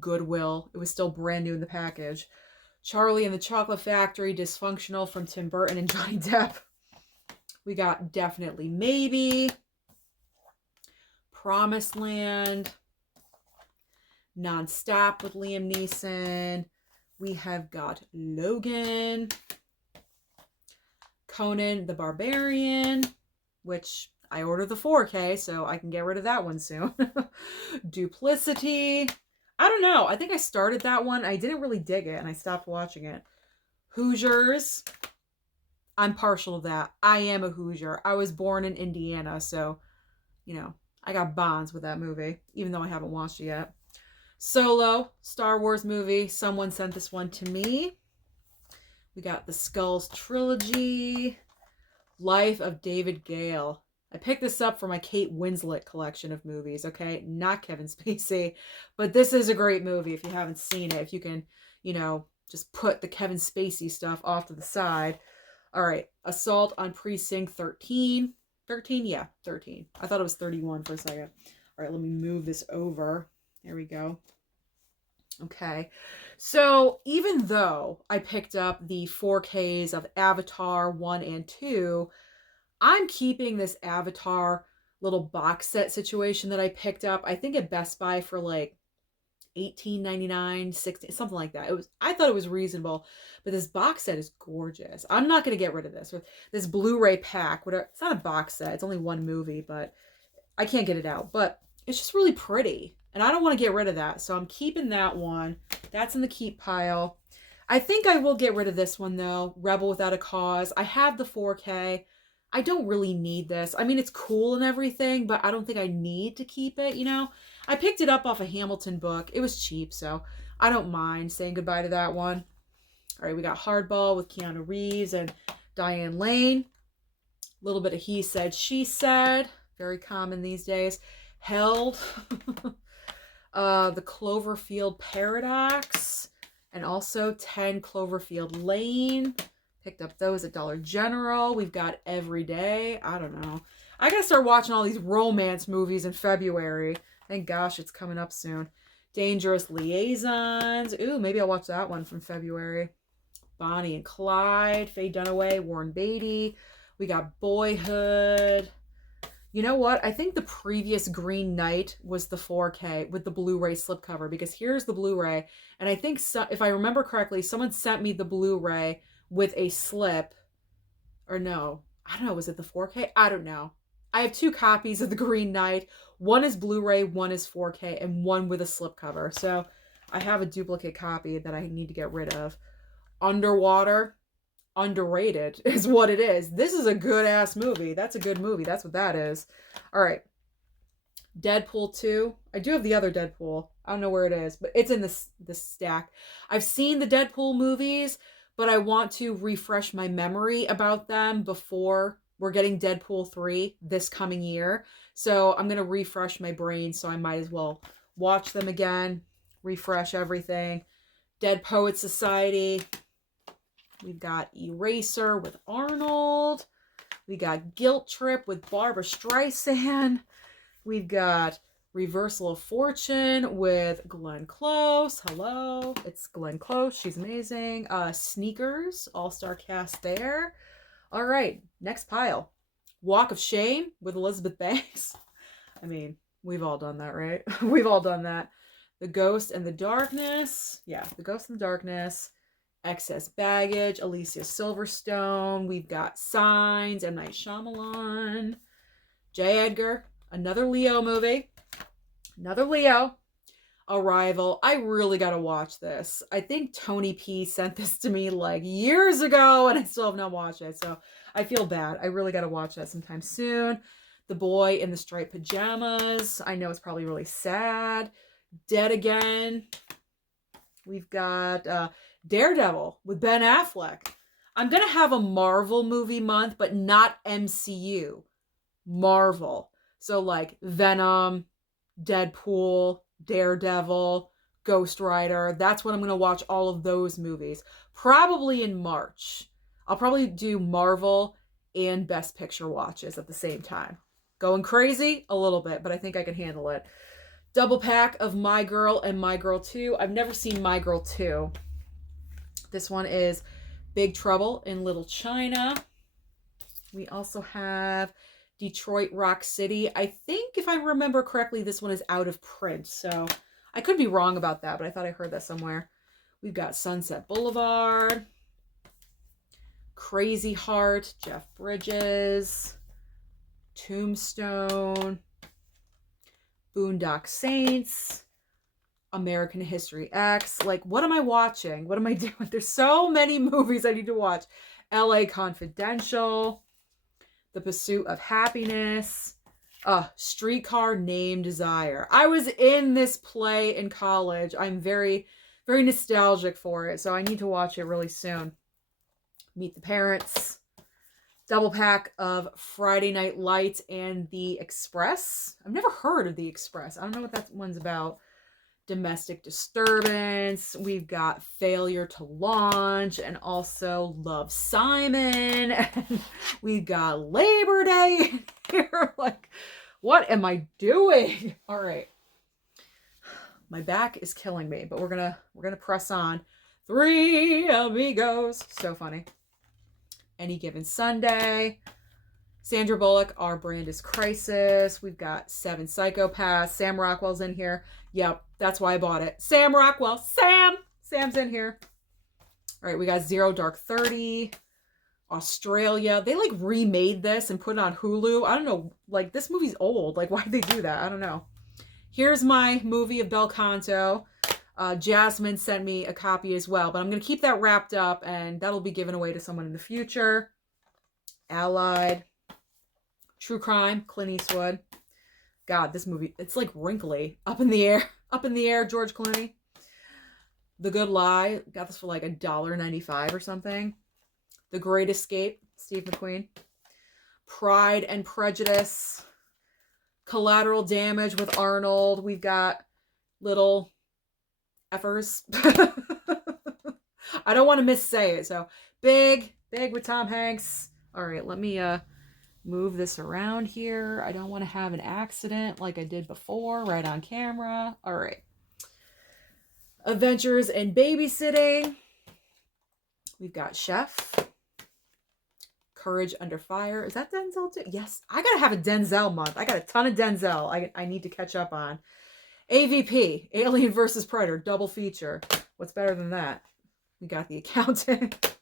Goodwill. It was still brand new in the package. Charlie and the Chocolate Factory, Dysfunctional from Tim Burton and Johnny Depp. We got Definitely Maybe. Promised Land. Nonstop with Liam Neeson. We have got Logan. Conan the Barbarian, which I ordered the 4K, so I can get rid of that one soon. Duplicity. I don't know. I think I started that one. I didn't really dig it, and I stopped watching it. Hoosiers. I'm partial to that. I am a Hoosier. I was born in Indiana, so, I got bonds with that movie, even though I haven't watched it yet. Solo, Star Wars movie. Someone sent this one to me. We got the Skulls trilogy. Life of David Gale. I picked this up for my Kate Winslet collection of movies, okay? Not Kevin Spacey. But this is a great movie if you haven't seen it. If you can, just put the Kevin Spacey stuff off to the side. All right. Assault on Precinct 13. 13? Yeah, 13. I thought it was 31 for a second. All right, let me move this over. There we go. Okay. So even though I picked up the 4Ks of Avatar 1 and 2, I'm keeping this Avatar little box set situation that I picked up, I think at Best Buy for like $18.99, $16, something like that. I thought it was reasonable, but this box set is gorgeous. I'm not going to get rid of this. This Blu-ray pack, whatever. It's not a box set. It's only one movie, but I can't get it out. But it's just really pretty, and I don't want to get rid of that, so I'm keeping that one. That's in the keep pile. I think I will get rid of this one, though. Rebel Without a Cause. I have the 4K. I don't really need this. I mean, it's cool and everything, but I don't think I need to keep it, I picked it up off a Hamilton book. It was cheap, so I don't mind saying goodbye to that one. All right, we got Hardball with Keanu Reeves and Diane Lane. A little bit of He Said, She Said. Very common these days. Held. The Cloverfield Paradox. And also 10 Cloverfield Lane. Picked up those at Dollar General. We've got Every Day. I don't know. I gotta start watching all these romance movies in February. Thank gosh it's coming up soon. Dangerous Liaisons. Ooh, maybe I'll watch that one from February. Bonnie and Clyde. Faye Dunaway. Warren Beatty. We got Boyhood. You know what? I think the previous Green Knight was the 4K with the Blu-ray slipcover, because here's the Blu-ray. And I think, if I remember correctly, someone sent me the Blu-ray with a slip. Or no. I don't know. Was it the 4K? I don't know. I have 2 copies of the Green Knight. One is Blu-ray, one is 4K, and one with a slipcover. So I have a duplicate copy that I need to get rid of. Underwater. Underrated is what it is. This is a good-ass movie. That's a good movie. That's what that is. All right. Deadpool 2. I do have the other Deadpool. I don't know where it is, but it's in this stack. I've seen the Deadpool movies, but I want to refresh my memory about them before we're getting Deadpool 3 this coming year. So I'm going to refresh my brain, so I might as well watch them again, refresh everything. Dead Poet Society. We've got Eraser with Arnold. We got Guilt Trip with Barbra Streisand. We've got Reversal of Fortune with Glenn Close. Hello, it's Glenn Close. She's amazing. Sneakers, all-star cast there. All right, next pile. Walk of Shame with Elizabeth Banks. I mean, we've all done that, right? We've all done that. The Ghost and the Darkness. Yeah, The Ghost and the Darkness. Excess Baggage, Alicia Silverstone. We've got Signs, M. Night Shyamalan. J. Edgar, another Leo movie. Another Leo. Arrival. I really got to watch this. I think Tony P sent this to me like years ago, and I still have not watched it, so I feel bad. I really got to watch that sometime soon. The Boy in the Striped Pajamas. I know it's probably really sad. Dead Again. We've got Daredevil with Ben Affleck. I'm going to have a Marvel movie month, but not MCU. Marvel. So like Venom, Deadpool, Daredevil, Ghost Rider. That's when I'm going to watch all of those movies. Probably in March. I'll probably do Marvel and Best Picture watches at the same time. Going crazy? A little bit, but I think I can handle it. Double pack of My Girl and My Girl 2. I've never seen My Girl 2. This one is Big Trouble in Little China. We also have Detroit Rock City. I think, if I remember correctly, this one is out of print. So I could be wrong about that, but I thought I heard that somewhere. We've got Sunset Boulevard. Crazy Heart, Jeff Bridges. Tombstone. Boondock Saints. American History X. Like, what am I watching? What am I doing? There's so many movies I need to watch. LA Confidential, The Pursuit of Happiness, Streetcar Named Desire. I was in this play in college. I'm very, very nostalgic for it, so I need to watch it really soon. Meet the Parents, double pack of Friday Night Lights and The Express. I've never heard of The Express. I don't know what that one's about. Domestic Disturbance. We've got Failure to Launch and also Love, Simon. And we've got Labor Day here. Like, what am I doing? All right. My back is killing me, but we're gonna press on. Three Amigos. So funny. Any Given Sunday. Sandra Bullock, Our Brand is Crisis. We've got Seven Psychopaths. Sam Rockwell's in here. Yep, that's why I bought it. Sam Rockwell. Sam's in here. All right, we got Zero Dark 30. Australia. They like remade this and put it on Hulu. I don't know. Like, this movie's old. Like, why did they do that? I don't know. Here's my movie of Bel Canto. Jasmine sent me a copy as well, but I'm going to keep that wrapped up and that'll be given away to someone in the future. Allied. True Crime, Clint Eastwood. God, this movie, it's like wrinkly. Up in the air, George Clooney. The Good Lie, got this for like $1.95 or something. The Great Escape, Steve McQueen. Pride and Prejudice. Collateral Damage with Arnold. We've got little effers. I don't want to missay it. So Big with Tom Hanks. All right, let me move this around here. I don't want to have an accident like I did before, right on camera. All right. Adventures in Babysitting. We've got Chef. Courage Under Fire. Is that Denzel too? Yes. I gotta have a Denzel month. I got a ton of Denzel I need to catch up on. AVP, Alien vs. Predator, double feature. What's better than that? We got The Accountant.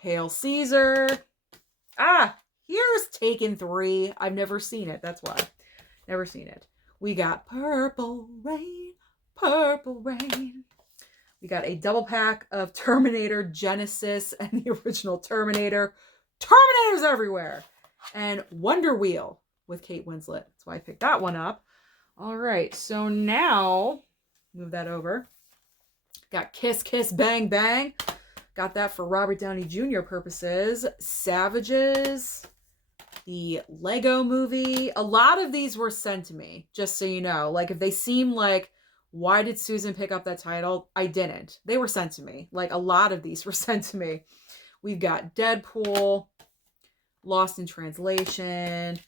Hail Caesar. Here's Taken 3. I've never seen it. That's why. Never seen it. We got Purple Rain. Purple Rain. We got a double pack of Terminator Genesis and the original Terminator. Terminators everywhere. And Wonder Wheel with Kate Winslet. That's why I picked that one up. All right. So now, move that over. Got Kiss Kiss Bang Bang. Got that for Robert Downey Jr. purposes. Savages. The Lego Movie. A lot of these were sent to me, just so you know. Like, if they seem like, why did Susan pick up that title? I didn't. They were sent to me. Like, a lot of these were sent to me. We've got Deadpool, Lost in Translation,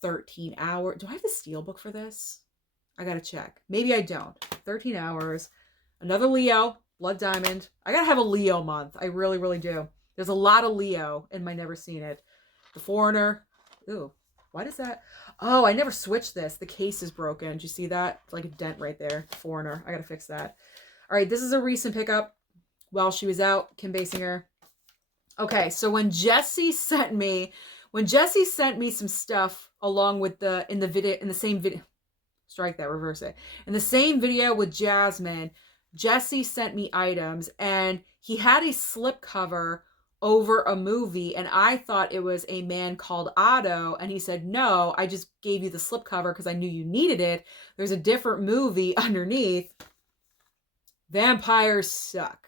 13 Hours. Do I have the steelbook for this? I gotta check. Maybe I don't. 13 Hours. Another Leo, Blood Diamond. I gotta have a Leo month. I really, really do. There's a lot of Leo in my Never Seen It. The Foreigner. Ooh, why does that? Oh, I never switched this. The case is broken. Do you see that? It's like a dent right there. Foreigner. I gotta fix that. All right, this is a recent pickup. While she was out, Kim Basinger. Okay, so when Jesse sent me some stuff along with in the same video, strike that, reverse it. In the same video with Jasmine, Jesse sent me items and he had a slipcover over a movie and I thought it was A Man Called Otto, and he said, no, I just gave you the slipcover because I knew you needed it. There's a different movie underneath. Vampires Suck.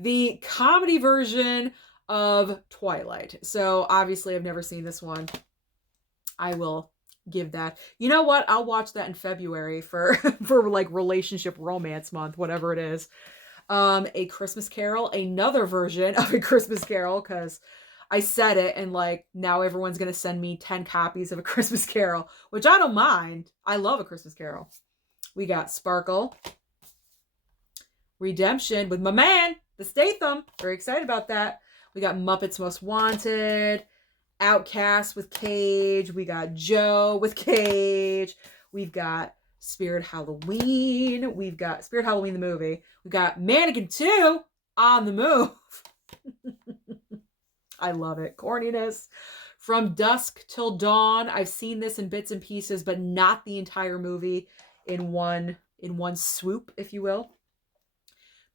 The comedy version of Twilight. So obviously I've never seen this one. I will give that. You know what? I'll watch that in February for like relationship romance month, whatever it is. A Christmas Carol, another version of A Christmas Carol, because I said it and like now everyone's gonna send me 10 copies of A Christmas Carol, which I don't mind. I love A Christmas Carol. We got Sparkle. Redemption with my man, the Statham. Very excited about that. We got Muppets Most Wanted. Outcast with Cage. We got Joe with Cage. We've got Spirit Halloween. We've got Spirit Halloween the movie. We've got Mannequin 2 on the move. I love it. Corniness. From Dusk Till Dawn. I've seen this in bits and pieces, but not the entire movie in one swoop, if you will.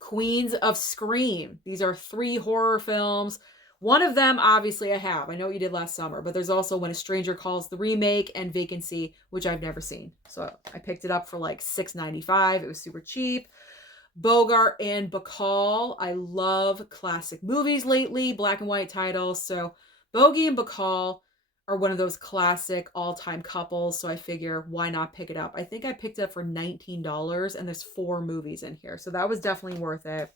Queens of Scream. These are 3 horror films. One of them, obviously, I have. I know what you did last summer, but there's also When a Stranger Calls, the remake, and Vacancy, which I've never seen. So I picked it up for like $6.95. It was super cheap. Bogart and Bacall. I love classic movies lately, black and white titles. So Bogey and Bacall are one of those classic all-time couples. So I figure, why not pick it up? I think I picked it up for $19, and there's 4 movies in here. So that was definitely worth it.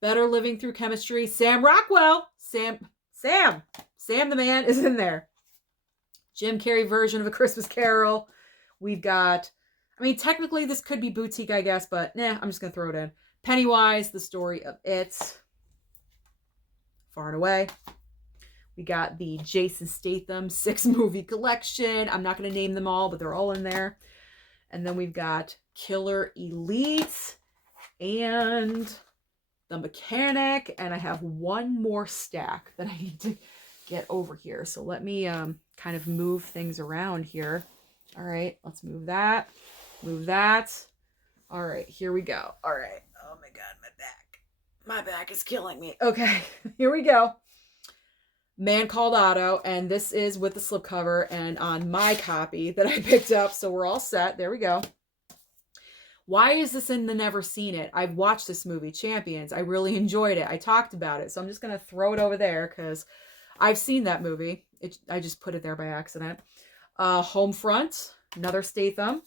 Better Living Through Chemistry. Sam Rockwell. Sam the man is in there. Jim Carrey version of A Christmas Carol. We've got, I mean, technically this could be boutique, I guess, but nah, I'm just going to throw it in. Pennywise, the story of it. Far and Away. We got the Jason Statham 6-movie collection. I'm not going to name them all, but they're all in there. And then we've got Killer Elite and The Mechanic, and I have one more stack that I need to get over here. So let me kind of move things around here. All right, let's move that. Move that. All right, here we go. All right. Oh my God, my back. My back is killing me. Okay, here we go. Man Called Otto, and this is with the slipcover and on my copy that I picked up, so we're all set. There we go. Why is this in the Never Seen It? I've watched this movie, Champions. I really enjoyed it. I talked about it, so I'm just going to throw it over there because I've seen that movie. I just put it there by accident. Homefront, another Statham,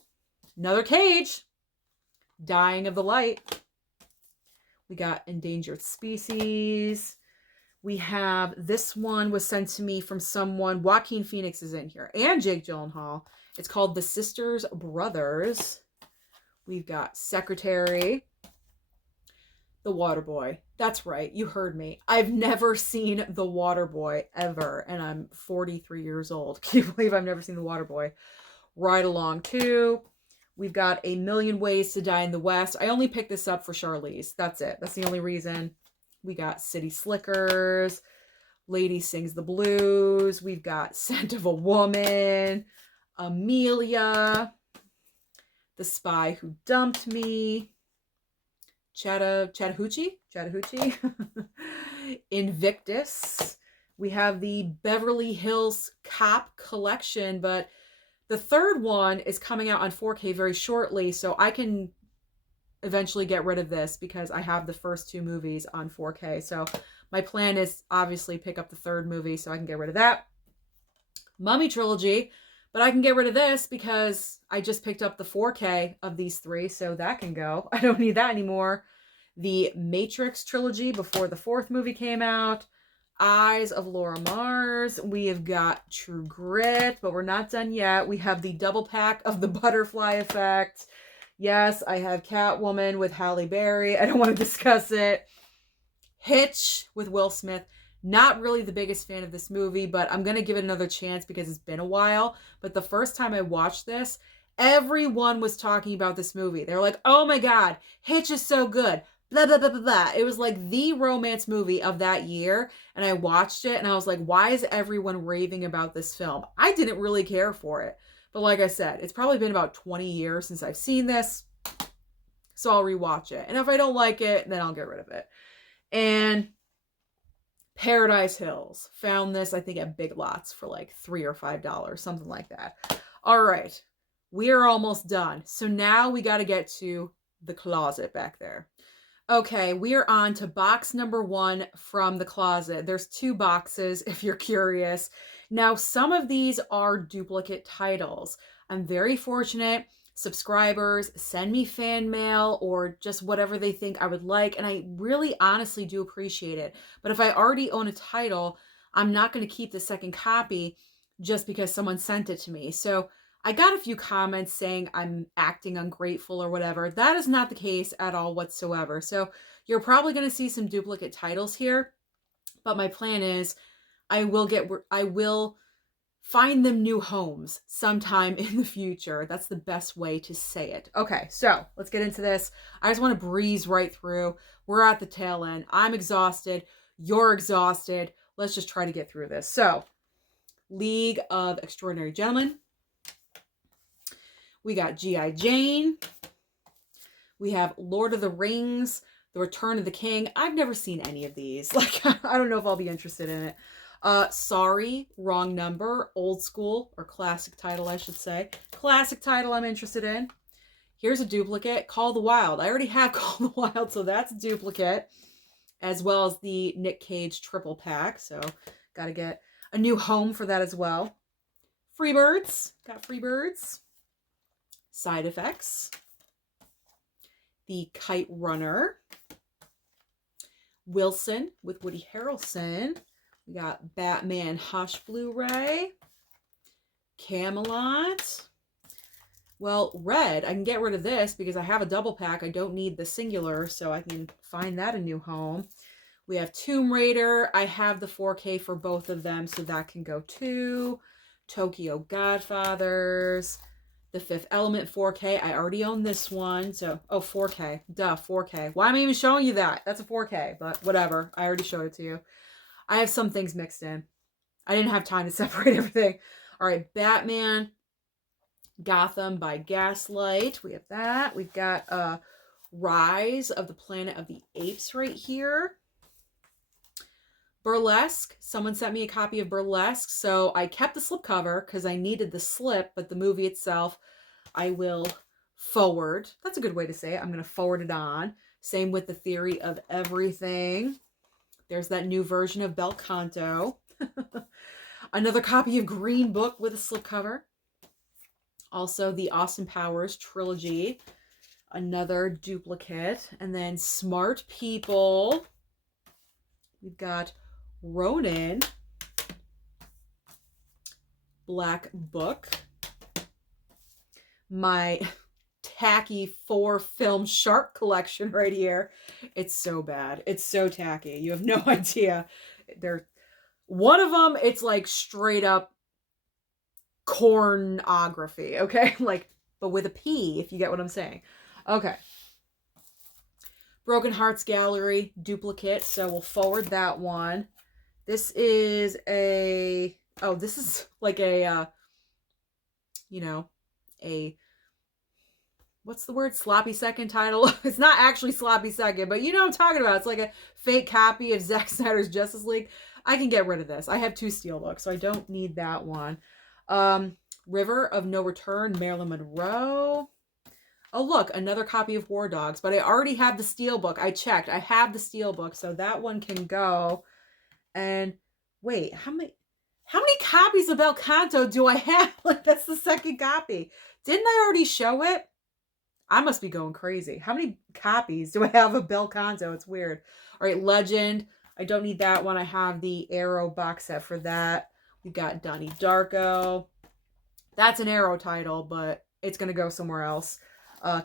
another Cage, Dying of the Light. We got Endangered Species. We have, this one was sent to me from someone. Joaquin Phoenix is in here, and Jake Gyllenhaal. It's called The Sisters Brothers. We've got Secretary, The Waterboy. That's right, you heard me. I've never seen The Waterboy ever, and I'm 43 years old. Can you believe I've never seen The Waterboy? Ride Along 2. We've got A Million Ways to Die in the West. I only picked this up for Charlize. That's it. That's the only reason. We got City Slickers, Lady Sings the Blues. We've got Scent of a Woman, Amelia, The Spy Who Dumped Me, Chattahoochee, Invictus. We have the Beverly Hills Cop collection, but the third one is coming out on 4K very shortly, so I can eventually get rid of this because I have the first 2 movies on 4K. So my plan is obviously pick up the third movie so I can get rid of that. Mummy Trilogy. But I can get rid of this because I just picked up the 4K of these 3, so that can go. I don't need that anymore. The Matrix trilogy before the 4th movie came out. Eyes of Laura Mars. We have got True Grit, but we're not done yet. We have the double pack of The Butterfly Effect. Yes, I have Catwoman with Halle Berry. I don't want to discuss it. Hitch with Will Smith. Not really the biggest fan of this movie, but I'm going to give it another chance because it's been a while. But the first time I watched this, everyone was talking about this movie. They were like, oh my God, Hitch is so good. Blah, blah, blah, blah, blah. It was like the romance movie of that year. And I watched it and I was like, why is everyone raving about this film? I didn't really care for it. But like I said, it's probably been about 20 years since I've seen this. So I'll rewatch it. And if I don't like it, then I'll get rid of it. And Paradise Hills. Found this, I think, at Big Lots for like $3 or $5, something like that. All right. We are almost done. So now we got to get to the closet back there. Okay, we are on to box number 1 from the closet. There's 2 boxes if you're curious. Now, some of these are duplicate titles. I'm very fortunate. Subscribers send me fan mail or just whatever they think I would like, and I really honestly do appreciate it. But if I already own a title, I'm not going to keep the second copy just because someone sent it to me. So I got a few comments saying I'm acting ungrateful or whatever. That is not the case at all whatsoever. So you're probably going to see some duplicate titles here, but my plan is I will find them new homes sometime in the future. That's the best way to say it. Okay, so let's get into this. I just want to breeze right through. We're at the tail end. I'm exhausted. You're exhausted. Let's just try to get through this. So, League of Extraordinary Gentlemen. We got G.I. Jane. We have Lord of the Rings, The Return of the King. I've never seen any of these. Like, I don't know if I'll be interested in it. Sorry, Wrong Number, old school, or classic title, I should say. Classic title I'm interested in. Here's a duplicate, Call the Wild. I already have Call the Wild, so that's a duplicate. As well as the Nick Cage triple pack, so got to get a new home for that as well. Freebirds, got Freebirds. Side Effects. The Kite Runner. Wilson with Woody Harrelson. We got Batman Hush Blu-ray. Camelot. Well, Red, I can get rid of this because I have a double pack. I don't need the singular, so I can find that a new home. We have Tomb Raider. I have the 4K for both of them, so that can go too. Tokyo Godfathers. The Fifth Element 4K. I already own this one, so... Oh, 4K. Duh, 4K. Why am I even showing you that? That's a 4K, but whatever. I already showed it to you. I have some things mixed in. I didn't have time to separate everything. All right, Batman... Gotham by Gaslight. We have that. We've got Rise of the Planet of the Apes right here. Burlesque. Someone sent me a copy of Burlesque, so I kept the slipcover because I needed the slip, but the movie itself I will forward. That's a good way to say it. I'm going to forward it on. Same with The Theory of Everything. There's that new version of Bel Canto. Another copy of Green Book with a slipcover. Also, the Austin Powers trilogy, another duplicate. And then Smart People. We've got Ronin, Black Book, my tacky 4-film shark collection right here. It's so bad. It's so tacky. You have no idea. One of them, it's like straight up cornography, okay? Like, but with a P, if you get what I'm saying. Okay. Broken Hearts Gallery duplicate, so we'll forward that one. This is a... Oh, this is like a, what's the word? Sloppy second title? It's not actually sloppy second, but you know what I'm talking about. It's like a fake copy of Zack Snyder's Justice League. I can get rid of this. I have 2 steelbooks, so I don't need that one. River of No Return, Marilyn Monroe. Oh, look, another copy of War Dogs, but I already have the steelbook. I checked. I have the steelbook, so that one can go. And wait, how many copies of Bel Canto do I have? Like, that's the second copy. Didn't I already show it? I must be going crazy. How many copies do I have of Bel Canto? It's weird. All right, Legend. I don't need that one. I have the Arrow box set for that. We've got Donnie Darko. That's an Arrow title, but it's going to go somewhere else.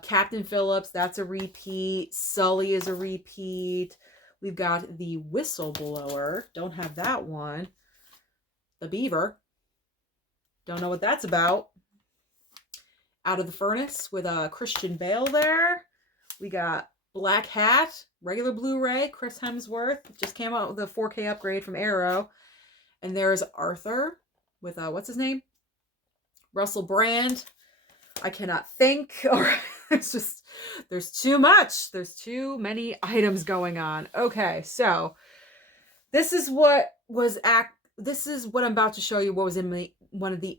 Captain Phillips, that's a repeat. Sully is a repeat. We've got the Whistleblower. Don't have that one. The Beaver. Don't know what that's about. Out of the Furnace with Christian Bale there. We got Black Hat, regular Blu-ray. Chris Hemsworth just came out with a 4K upgrade from Arrow. And there's Arthur with, what's his name? Russell Brand. I cannot think. Or there's too much. There's too many items going on. Okay, so this is what I'm about to show you. What was in one of the...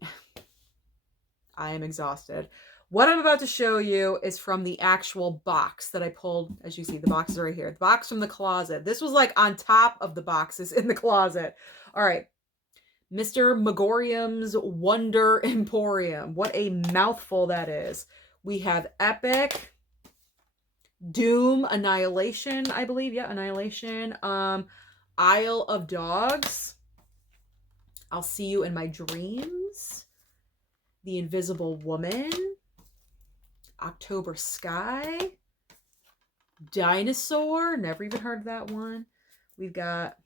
I am exhausted. What I'm about to show you is from the actual box that I pulled. As you see, the box is right here. The box from the closet. This was like on top of the boxes in the closet. All right. Mr. Megorium's Wonder Emporium. What a mouthful that is. We have Epic, Doom, Annihilation, I believe. Yeah, Annihilation. Isle of Dogs. I'll See You in My Dreams. The Invisible Woman. October Sky. Dinosaur. Never even heard of that one. We've got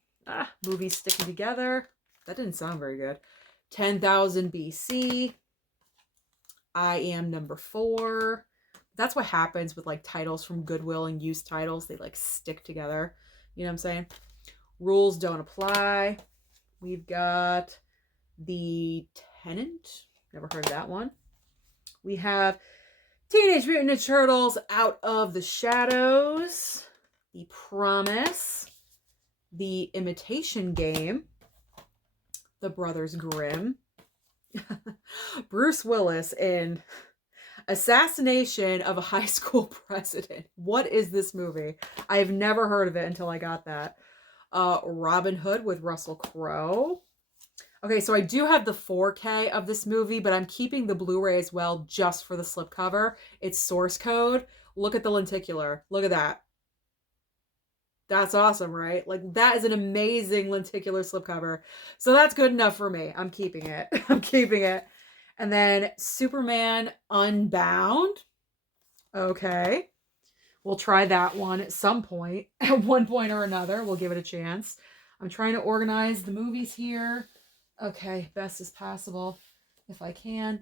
Movies Sticking Together. That didn't sound very good. 10,000 BC. I Am Number 4. That's what happens with like titles from Goodwill and used titles. They like stick together. You know what I'm saying? Rules Don't Apply. We've got The Tenant. Never heard of that one. We have Teenage Mutant Ninja Turtles Out of the Shadows. The Promise, The Imitation Game, The Brothers Grimm, Bruce Willis in Assassination of a High School President. What is this movie? I've never heard of it until I got that. Robin Hood with Russell Crowe. Okay, so I do have the 4K of this movie, but I'm keeping the Blu-ray as well just for the slipcover. It's source code. Look at the lenticular. Look at that. That's awesome, right? Like, that is an amazing lenticular slipcover. So that's good enough for me. I'm keeping it. I'm keeping it. And then Superman Unbound. Okay. We'll try that one at some point. At one point or another. We'll give it a chance. I'm trying to organize the movies here. Okay, best as possible if I can.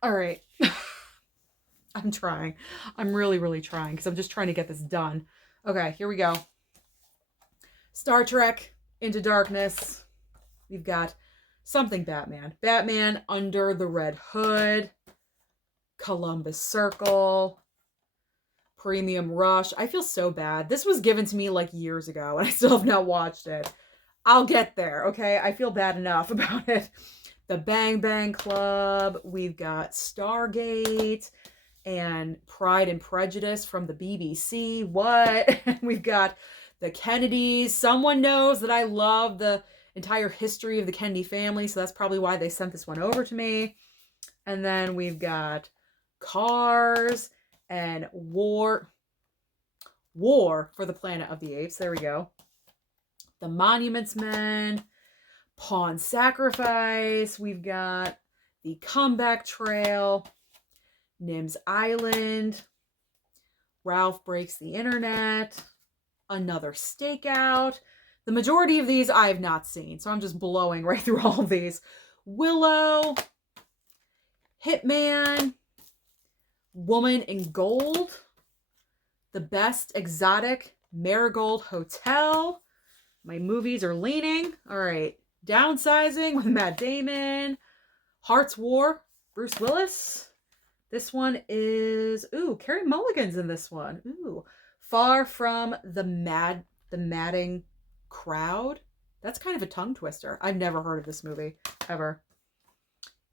All right. I'm trying. I'm really, really trying because I'm just trying to get this done. Okay, here we go. Star Trek Into Darkness. We've got something Batman. Batman Under the Red Hood. Columbus Circle. Premium Rush. I feel so bad. This was given to me like years ago and I still have not watched it. I'll get there, okay? I feel bad enough about it. The Bang Bang Club. We've got Stargate and Pride and Prejudice from the BBC. What? We've got the Kennedys. Someone knows that I love the entire history of the Kennedy family, so that's probably why they sent this one over to me. And then we've got Cars and War for the Planet of the Apes. There we go. The Monuments Men, Pawn Sacrifice. We've got The Comeback Trail, Nim's Island, Ralph Breaks the Internet, Another Stakeout. The majority of these I have not seen, so I'm just blowing right through all of these. Willow, Hitman, Woman in Gold, The Best Exotic Marigold Hotel. My movies are leaning. All right. Downsizing with Matt Damon. Heart's War, Bruce Willis. This one is, Carey Mulligan's in this one. Far From the Madding Crowd. That's kind of a tongue twister. I've never heard of this movie, ever.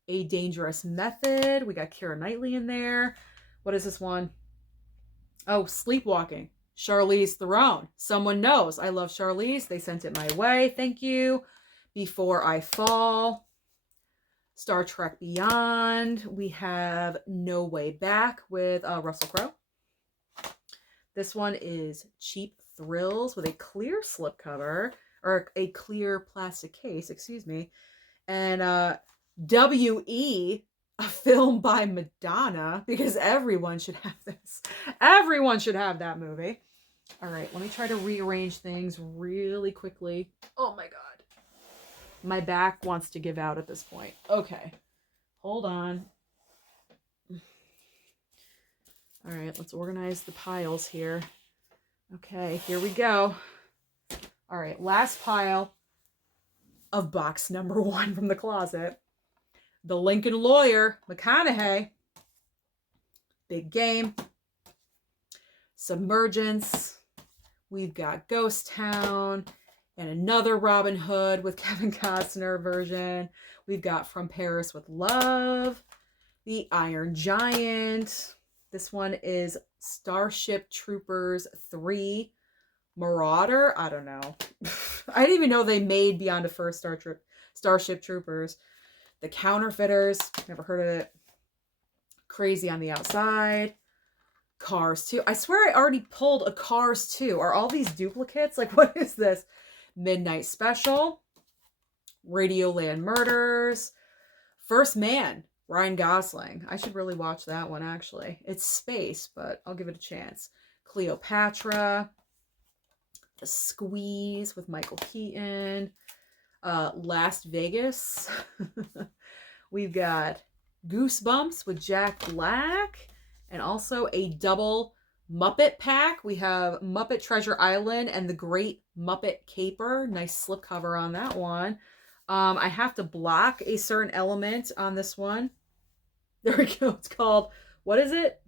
A Dangerous Method. We got Keira Knightley in there. What is this one? Oh, Sleepwalking. Charlize Theron. Someone knows. I love Charlize. They sent it my way. Thank you. Before I Fall. Star Trek Beyond. We have No Way Back with Russell Crowe. This one is Cheap Thrills with a clear slipcover, or a clear plastic case, excuse me. And W.E., a film by Madonna, because everyone should have this. Everyone should have that movie. All right, let me try to rearrange things really quickly. Oh my God. My back wants to give out at this point. Okay, hold on. All right, let's organize the piles here. Okay, here we go. All right, last pile of box number 1 from the closet. The Lincoln Lawyer, McConaughey. Big Game. Submergence. We've got Ghost Town. And another Robin Hood with Kevin Costner version. We've got From Paris with Love. The Iron Giant. This one is Starship Troopers 3. Marauder? I don't know. I didn't even know they made Beyond a First Starship Troopers. The Counterfeiters. Never heard of it. Crazy on the Outside. Cars 2. I swear I already pulled a Cars 2. Are all these duplicates? Like, what is this? Midnight Special. Radioland Murders. First Man. Ryan Gosling. I should really watch that one, actually. It's space, but I'll give it a chance. Cleopatra. The Squeeze with Michael Keaton. Las Vegas. We've got Goosebumps with Jack Black. And also a double Muppet pack. We have Muppet Treasure Island and The Great Muppet Caper. Nice slipcover on that one. I have to block a certain element on this one. There we go. It's called, what is it?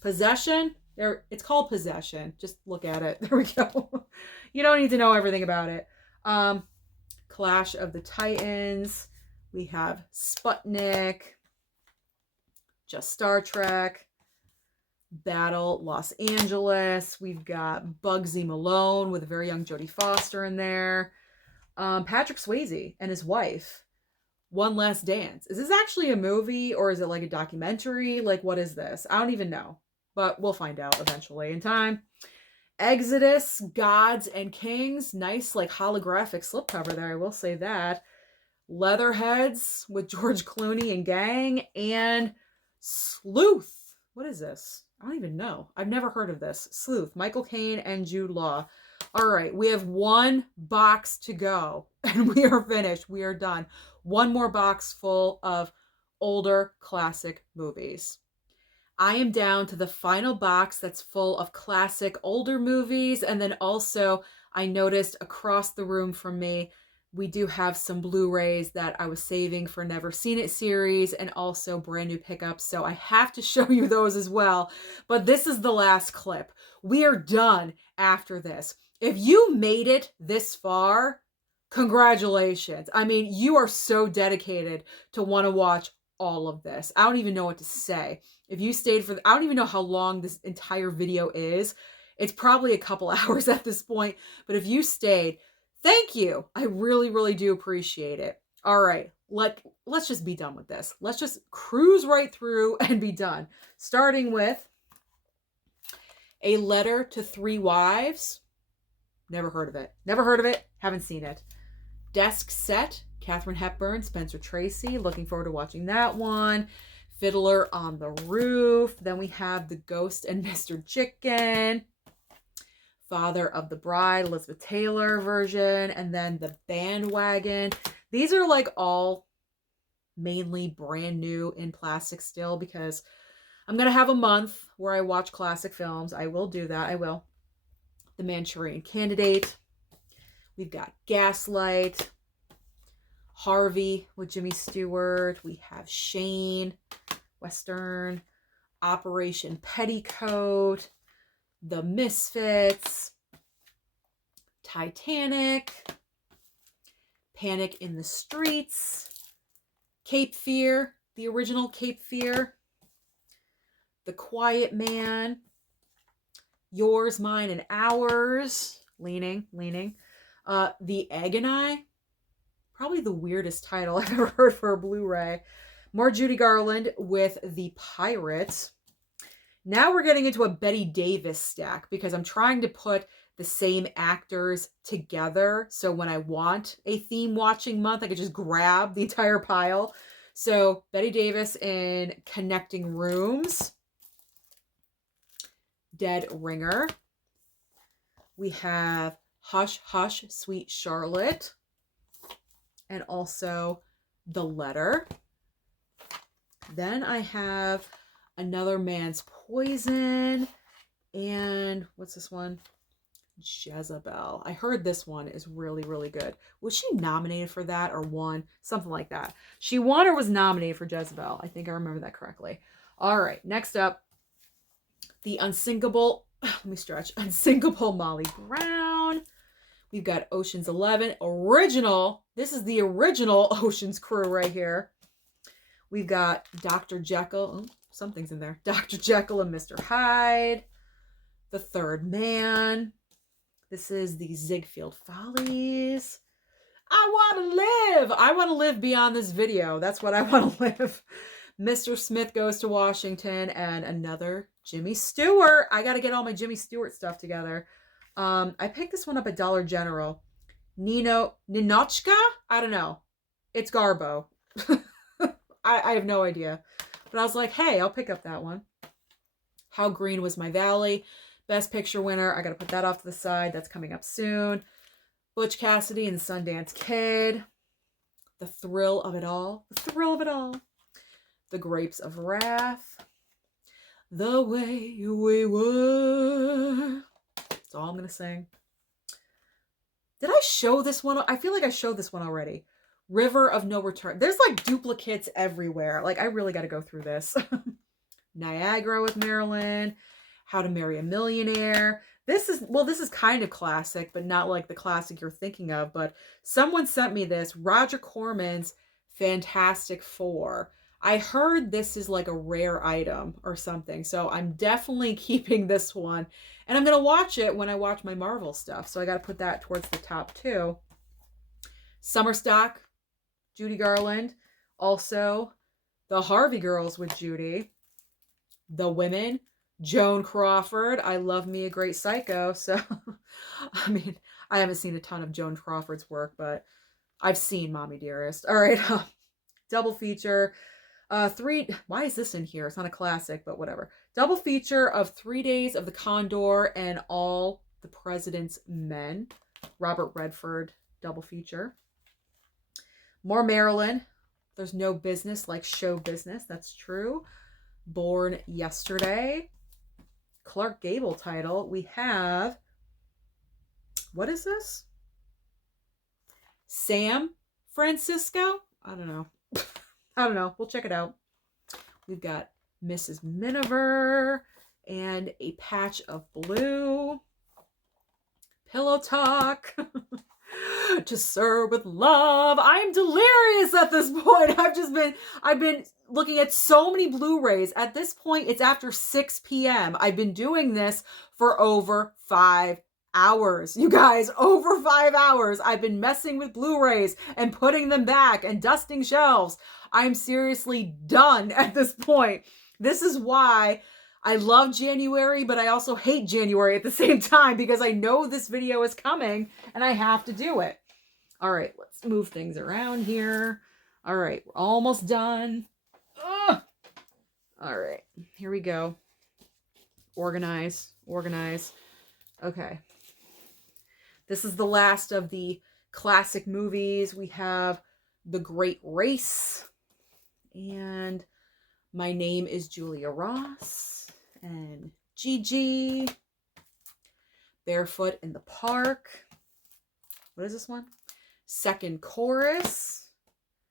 Possession? There, it's called Possession. Just look at it. There we go. You don't need to know everything about it. Clash of the Titans. We have Sputnik. Just Star Trek. Battle Los Angeles. We've got Bugsy Malone with a very young Jodie Foster in there. Patrick Swayze and his wife. One Last Dance. Is this actually a movie or is it like a documentary? Like, what is this? I don't even know, but we'll find out eventually in time. Exodus, Gods and Kings. Nice, like, holographic slipcover there. I will say that. Leatherheads with George Clooney and gang. And Sleuth. What is this? I don't even know. I've never heard of this. Sleuth. Michael Caine and Jude Law. All right. We have one box to go. And we are finished. We are done. One more box full of older classic movies. I am down to the final box that's full of classic older movies. And then also, I noticed across the room from me, we do have some Blu-rays that I was saving for Never Seen It series and also brand new pickups. So I have to show you those as well. But this is the last clip. We are done after this. If you made it this far, congratulations. I mean, you are so dedicated to want to watch all of this. I don't even know what to say. If you stayed for, I don't even know how long this entire video is. It's probably a couple hours at this point. But if you stayed, thank you. I really, really do appreciate it. All right, let's just be done with this. Let's just cruise right through and be done. Starting with A Letter to Three Wives. Never heard of it. Never heard of it. Haven't seen it. Desk Set. Katharine Hepburn, Spencer Tracy. Looking forward to watching that one. Fiddler on the Roof. Then we have The Ghost and Mr. Chicken. Father of the Bride, Elizabeth Taylor version. And then The Bandwagon. These are like all mainly brand new in plastic still because I'm going to have a month where I watch classic films. I will do that. I will. The Manchurian Candidate. We've got Gaslight. Harvey with Jimmy Stewart. We have Shane, Western. Operation Petticoat. The Misfits. Titanic. Panic in the Streets. Cape Fear, the original Cape Fear. The Quiet Man. Yours, Mine, and Ours. Leaning. The Egg and I. Probably the weirdest title I've ever heard for a Blu-ray. More Judy Garland with The Pirate. Now we're getting into a Bette Davis stack because I'm trying to put the same actors together. So when I want a theme watching month, I could just grab the entire pile. So Bette Davis in Connecting Rooms. Dead Ringer. We have Hush, Hush, Sweet Charlotte. And also The Letter. Then I have Another Man's Poison. And what's this one? Jezebel. I heard this one is really, really good. Was she nominated for that or won? Something like that. She won or was nominated for Jezebel. I think I remember that correctly. All right. Next up, The Unsinkable. Let me stretch. Unsinkable Molly Brown. We've got Ocean's 11 original. This is the original Ocean's crew right here. We've got Dr. Jekyll. Oh, something's in there. Dr. Jekyll and Mr. Hyde. The Third Man. This is the Ziegfeld Follies. I want to live. I want to live beyond this video. That's what I want to live. Mr. Smith Goes to Washington and another Jimmy Stewart. I got to get all my Jimmy Stewart stuff together. I picked this one up at Dollar General. Ninochka? I don't know. It's Garbo. I have no idea. But I was like, hey, I'll pick up that one. How Green Was My Valley. Best Picture winner. I got to put that off to the side. That's coming up soon. Butch Cassidy and the Sundance Kid. The Thrill of It All. The Thrill of It All. The Grapes of Wrath. The Way We Were. That's all I'm going to sing. Did I show this one? I feel like I showed this one already. River of No Return. There's like duplicates everywhere. Like I really got to go through this. Niagara with Marilyn. How to Marry a Millionaire. This is kind of classic, but not like the classic you're thinking of. But someone sent me this, Roger Corman's Fantastic Four. I heard this is like a rare item or something. So I'm definitely keeping this one. And I'm going to watch it when I watch my Marvel stuff. So I got to put that towards the top too. Summer Stock, Judy Garland. Also, The Harvey Girls with Judy. The Women, Joan Crawford. I love me a great psycho. So, I mean, I haven't seen a ton of Joan Crawford's work, but I've seen Mommy Dearest. All right, double feature. Why is this in here? It's not a classic, but whatever. Double feature of 3 Days of the Condor and All the President's Men. Robert Redford double feature. More Marilyn. There's no business like show business. That's true. Born Yesterday. Clark Gable title. We have, what is this? Sam Francisco? I don't know. I don't know. We'll check it out. We've got Mrs. Miniver and A Patch of Blue. Pillow Talk. To Serve with Love. I'm delirious at this point. I've been looking at so many Blu-rays. At this point, it's after 6 p.m. I've been doing this for over 5 hours. You guys, over 5 hours. I've been messing with Blu-rays and putting them back and dusting shelves. I'm seriously done at this point. This is why I love January, but I also hate January at the same time because I know this video is coming and I have to do it. All right, let's move things around here. All right, we're almost done. Ugh. All right, here we go. Organize, organize. Okay. This is the last of the classic movies. We have The Great Race and My Name is Julia Ross and Gigi. Barefoot in the Park. What is this one? Second Chorus.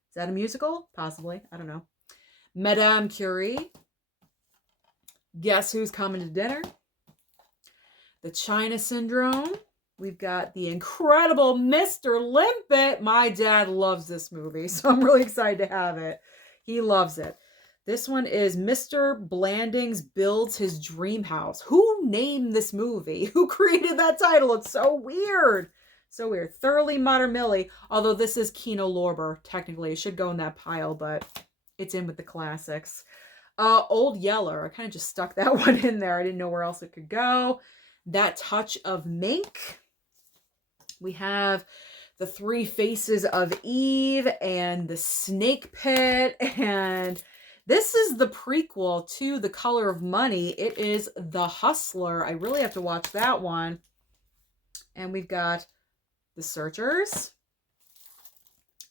Is that a musical? Possibly. I don't know. Madame Curie. Guess Who's Coming to Dinner? The China Syndrome. We've got the incredible Mr. Limpet. My dad loves this movie, so I'm really excited to have it. He loves it. This one is Mr. Blandings Builds His Dream House. Who named this movie? Who created that title? It's so weird. So weird. Thoroughly Modern Millie. Although this is Kino Lorber. Technically, it should go in that pile, but it's in with the classics. Old Yeller. I kind of just stuck that one in there. I didn't know where else it could go. That Touch of Mink. We have The Three Faces of Eve and The Snake Pit. And this is the prequel to The Color of Money. It is The Hustler. I really have to watch that one. And we've got The Searchers.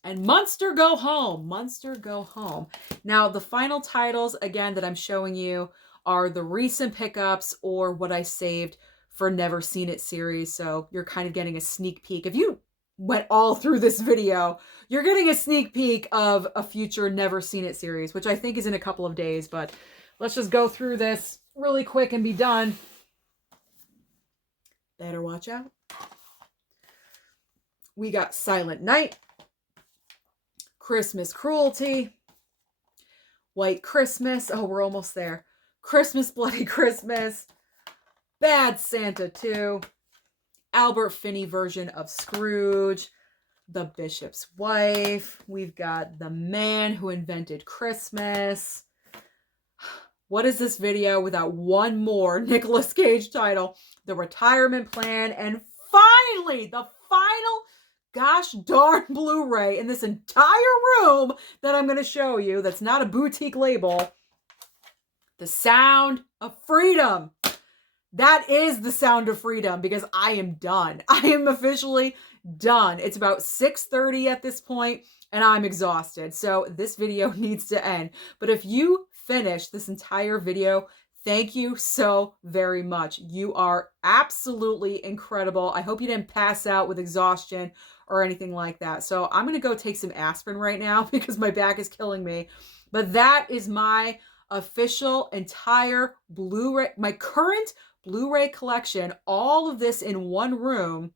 And Munster Go Home. Munster Go Home. Now, the final titles, again, that I'm showing you are the recent pickups or what I saved for Never Seen It series. So you're kind of getting a sneak peek. If you went all through this video, you're getting a sneak peek of a future Never Seen It series, which I think is in a couple of days. But let's just go through this really quick and be done. Better watch out. We got Silent Night. Christmas Cruelty. White Christmas. Oh, we're almost there. Christmas Bloody Christmas. Bad Santa 2. Albert Finney version of Scrooge. The Bishop's Wife. We've got The Man Who Invented Christmas. What is this video without one more Nicolas Cage title? The Retirement Plan. And finally, the final gosh darn Blu-ray in this entire room that I'm going to show you that's not a boutique label. The Sound of Freedom. That is The Sound of Freedom because I am done. I am officially done. It's about 6:30 at this point and I'm exhausted. So this video needs to end. But if you finish this entire video, thank you so very much. You are absolutely incredible. I hope you didn't pass out with exhaustion or anything like that. So I'm going to go take some aspirin right now because my back is killing me. But that is my official entire Blu-ray, my current Blu-ray collection, all of this in one room.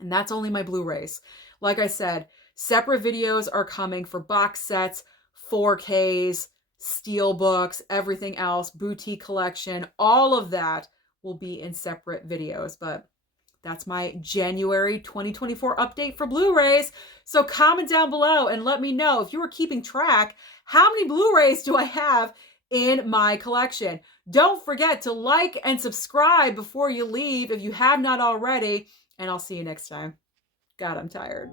And that's only my Blu-rays. Like I said, separate videos are coming for box sets, 4Ks, steel books, everything else, boutique collection, all of that will be in separate videos. But that's my January 2024 update for Blu-rays. So comment down below and let me know, if you were keeping track, how many Blu-rays do I have in my collection? Don't forget to like and subscribe before you leave if you have not already, and I'll see you next time. God, I'm tired.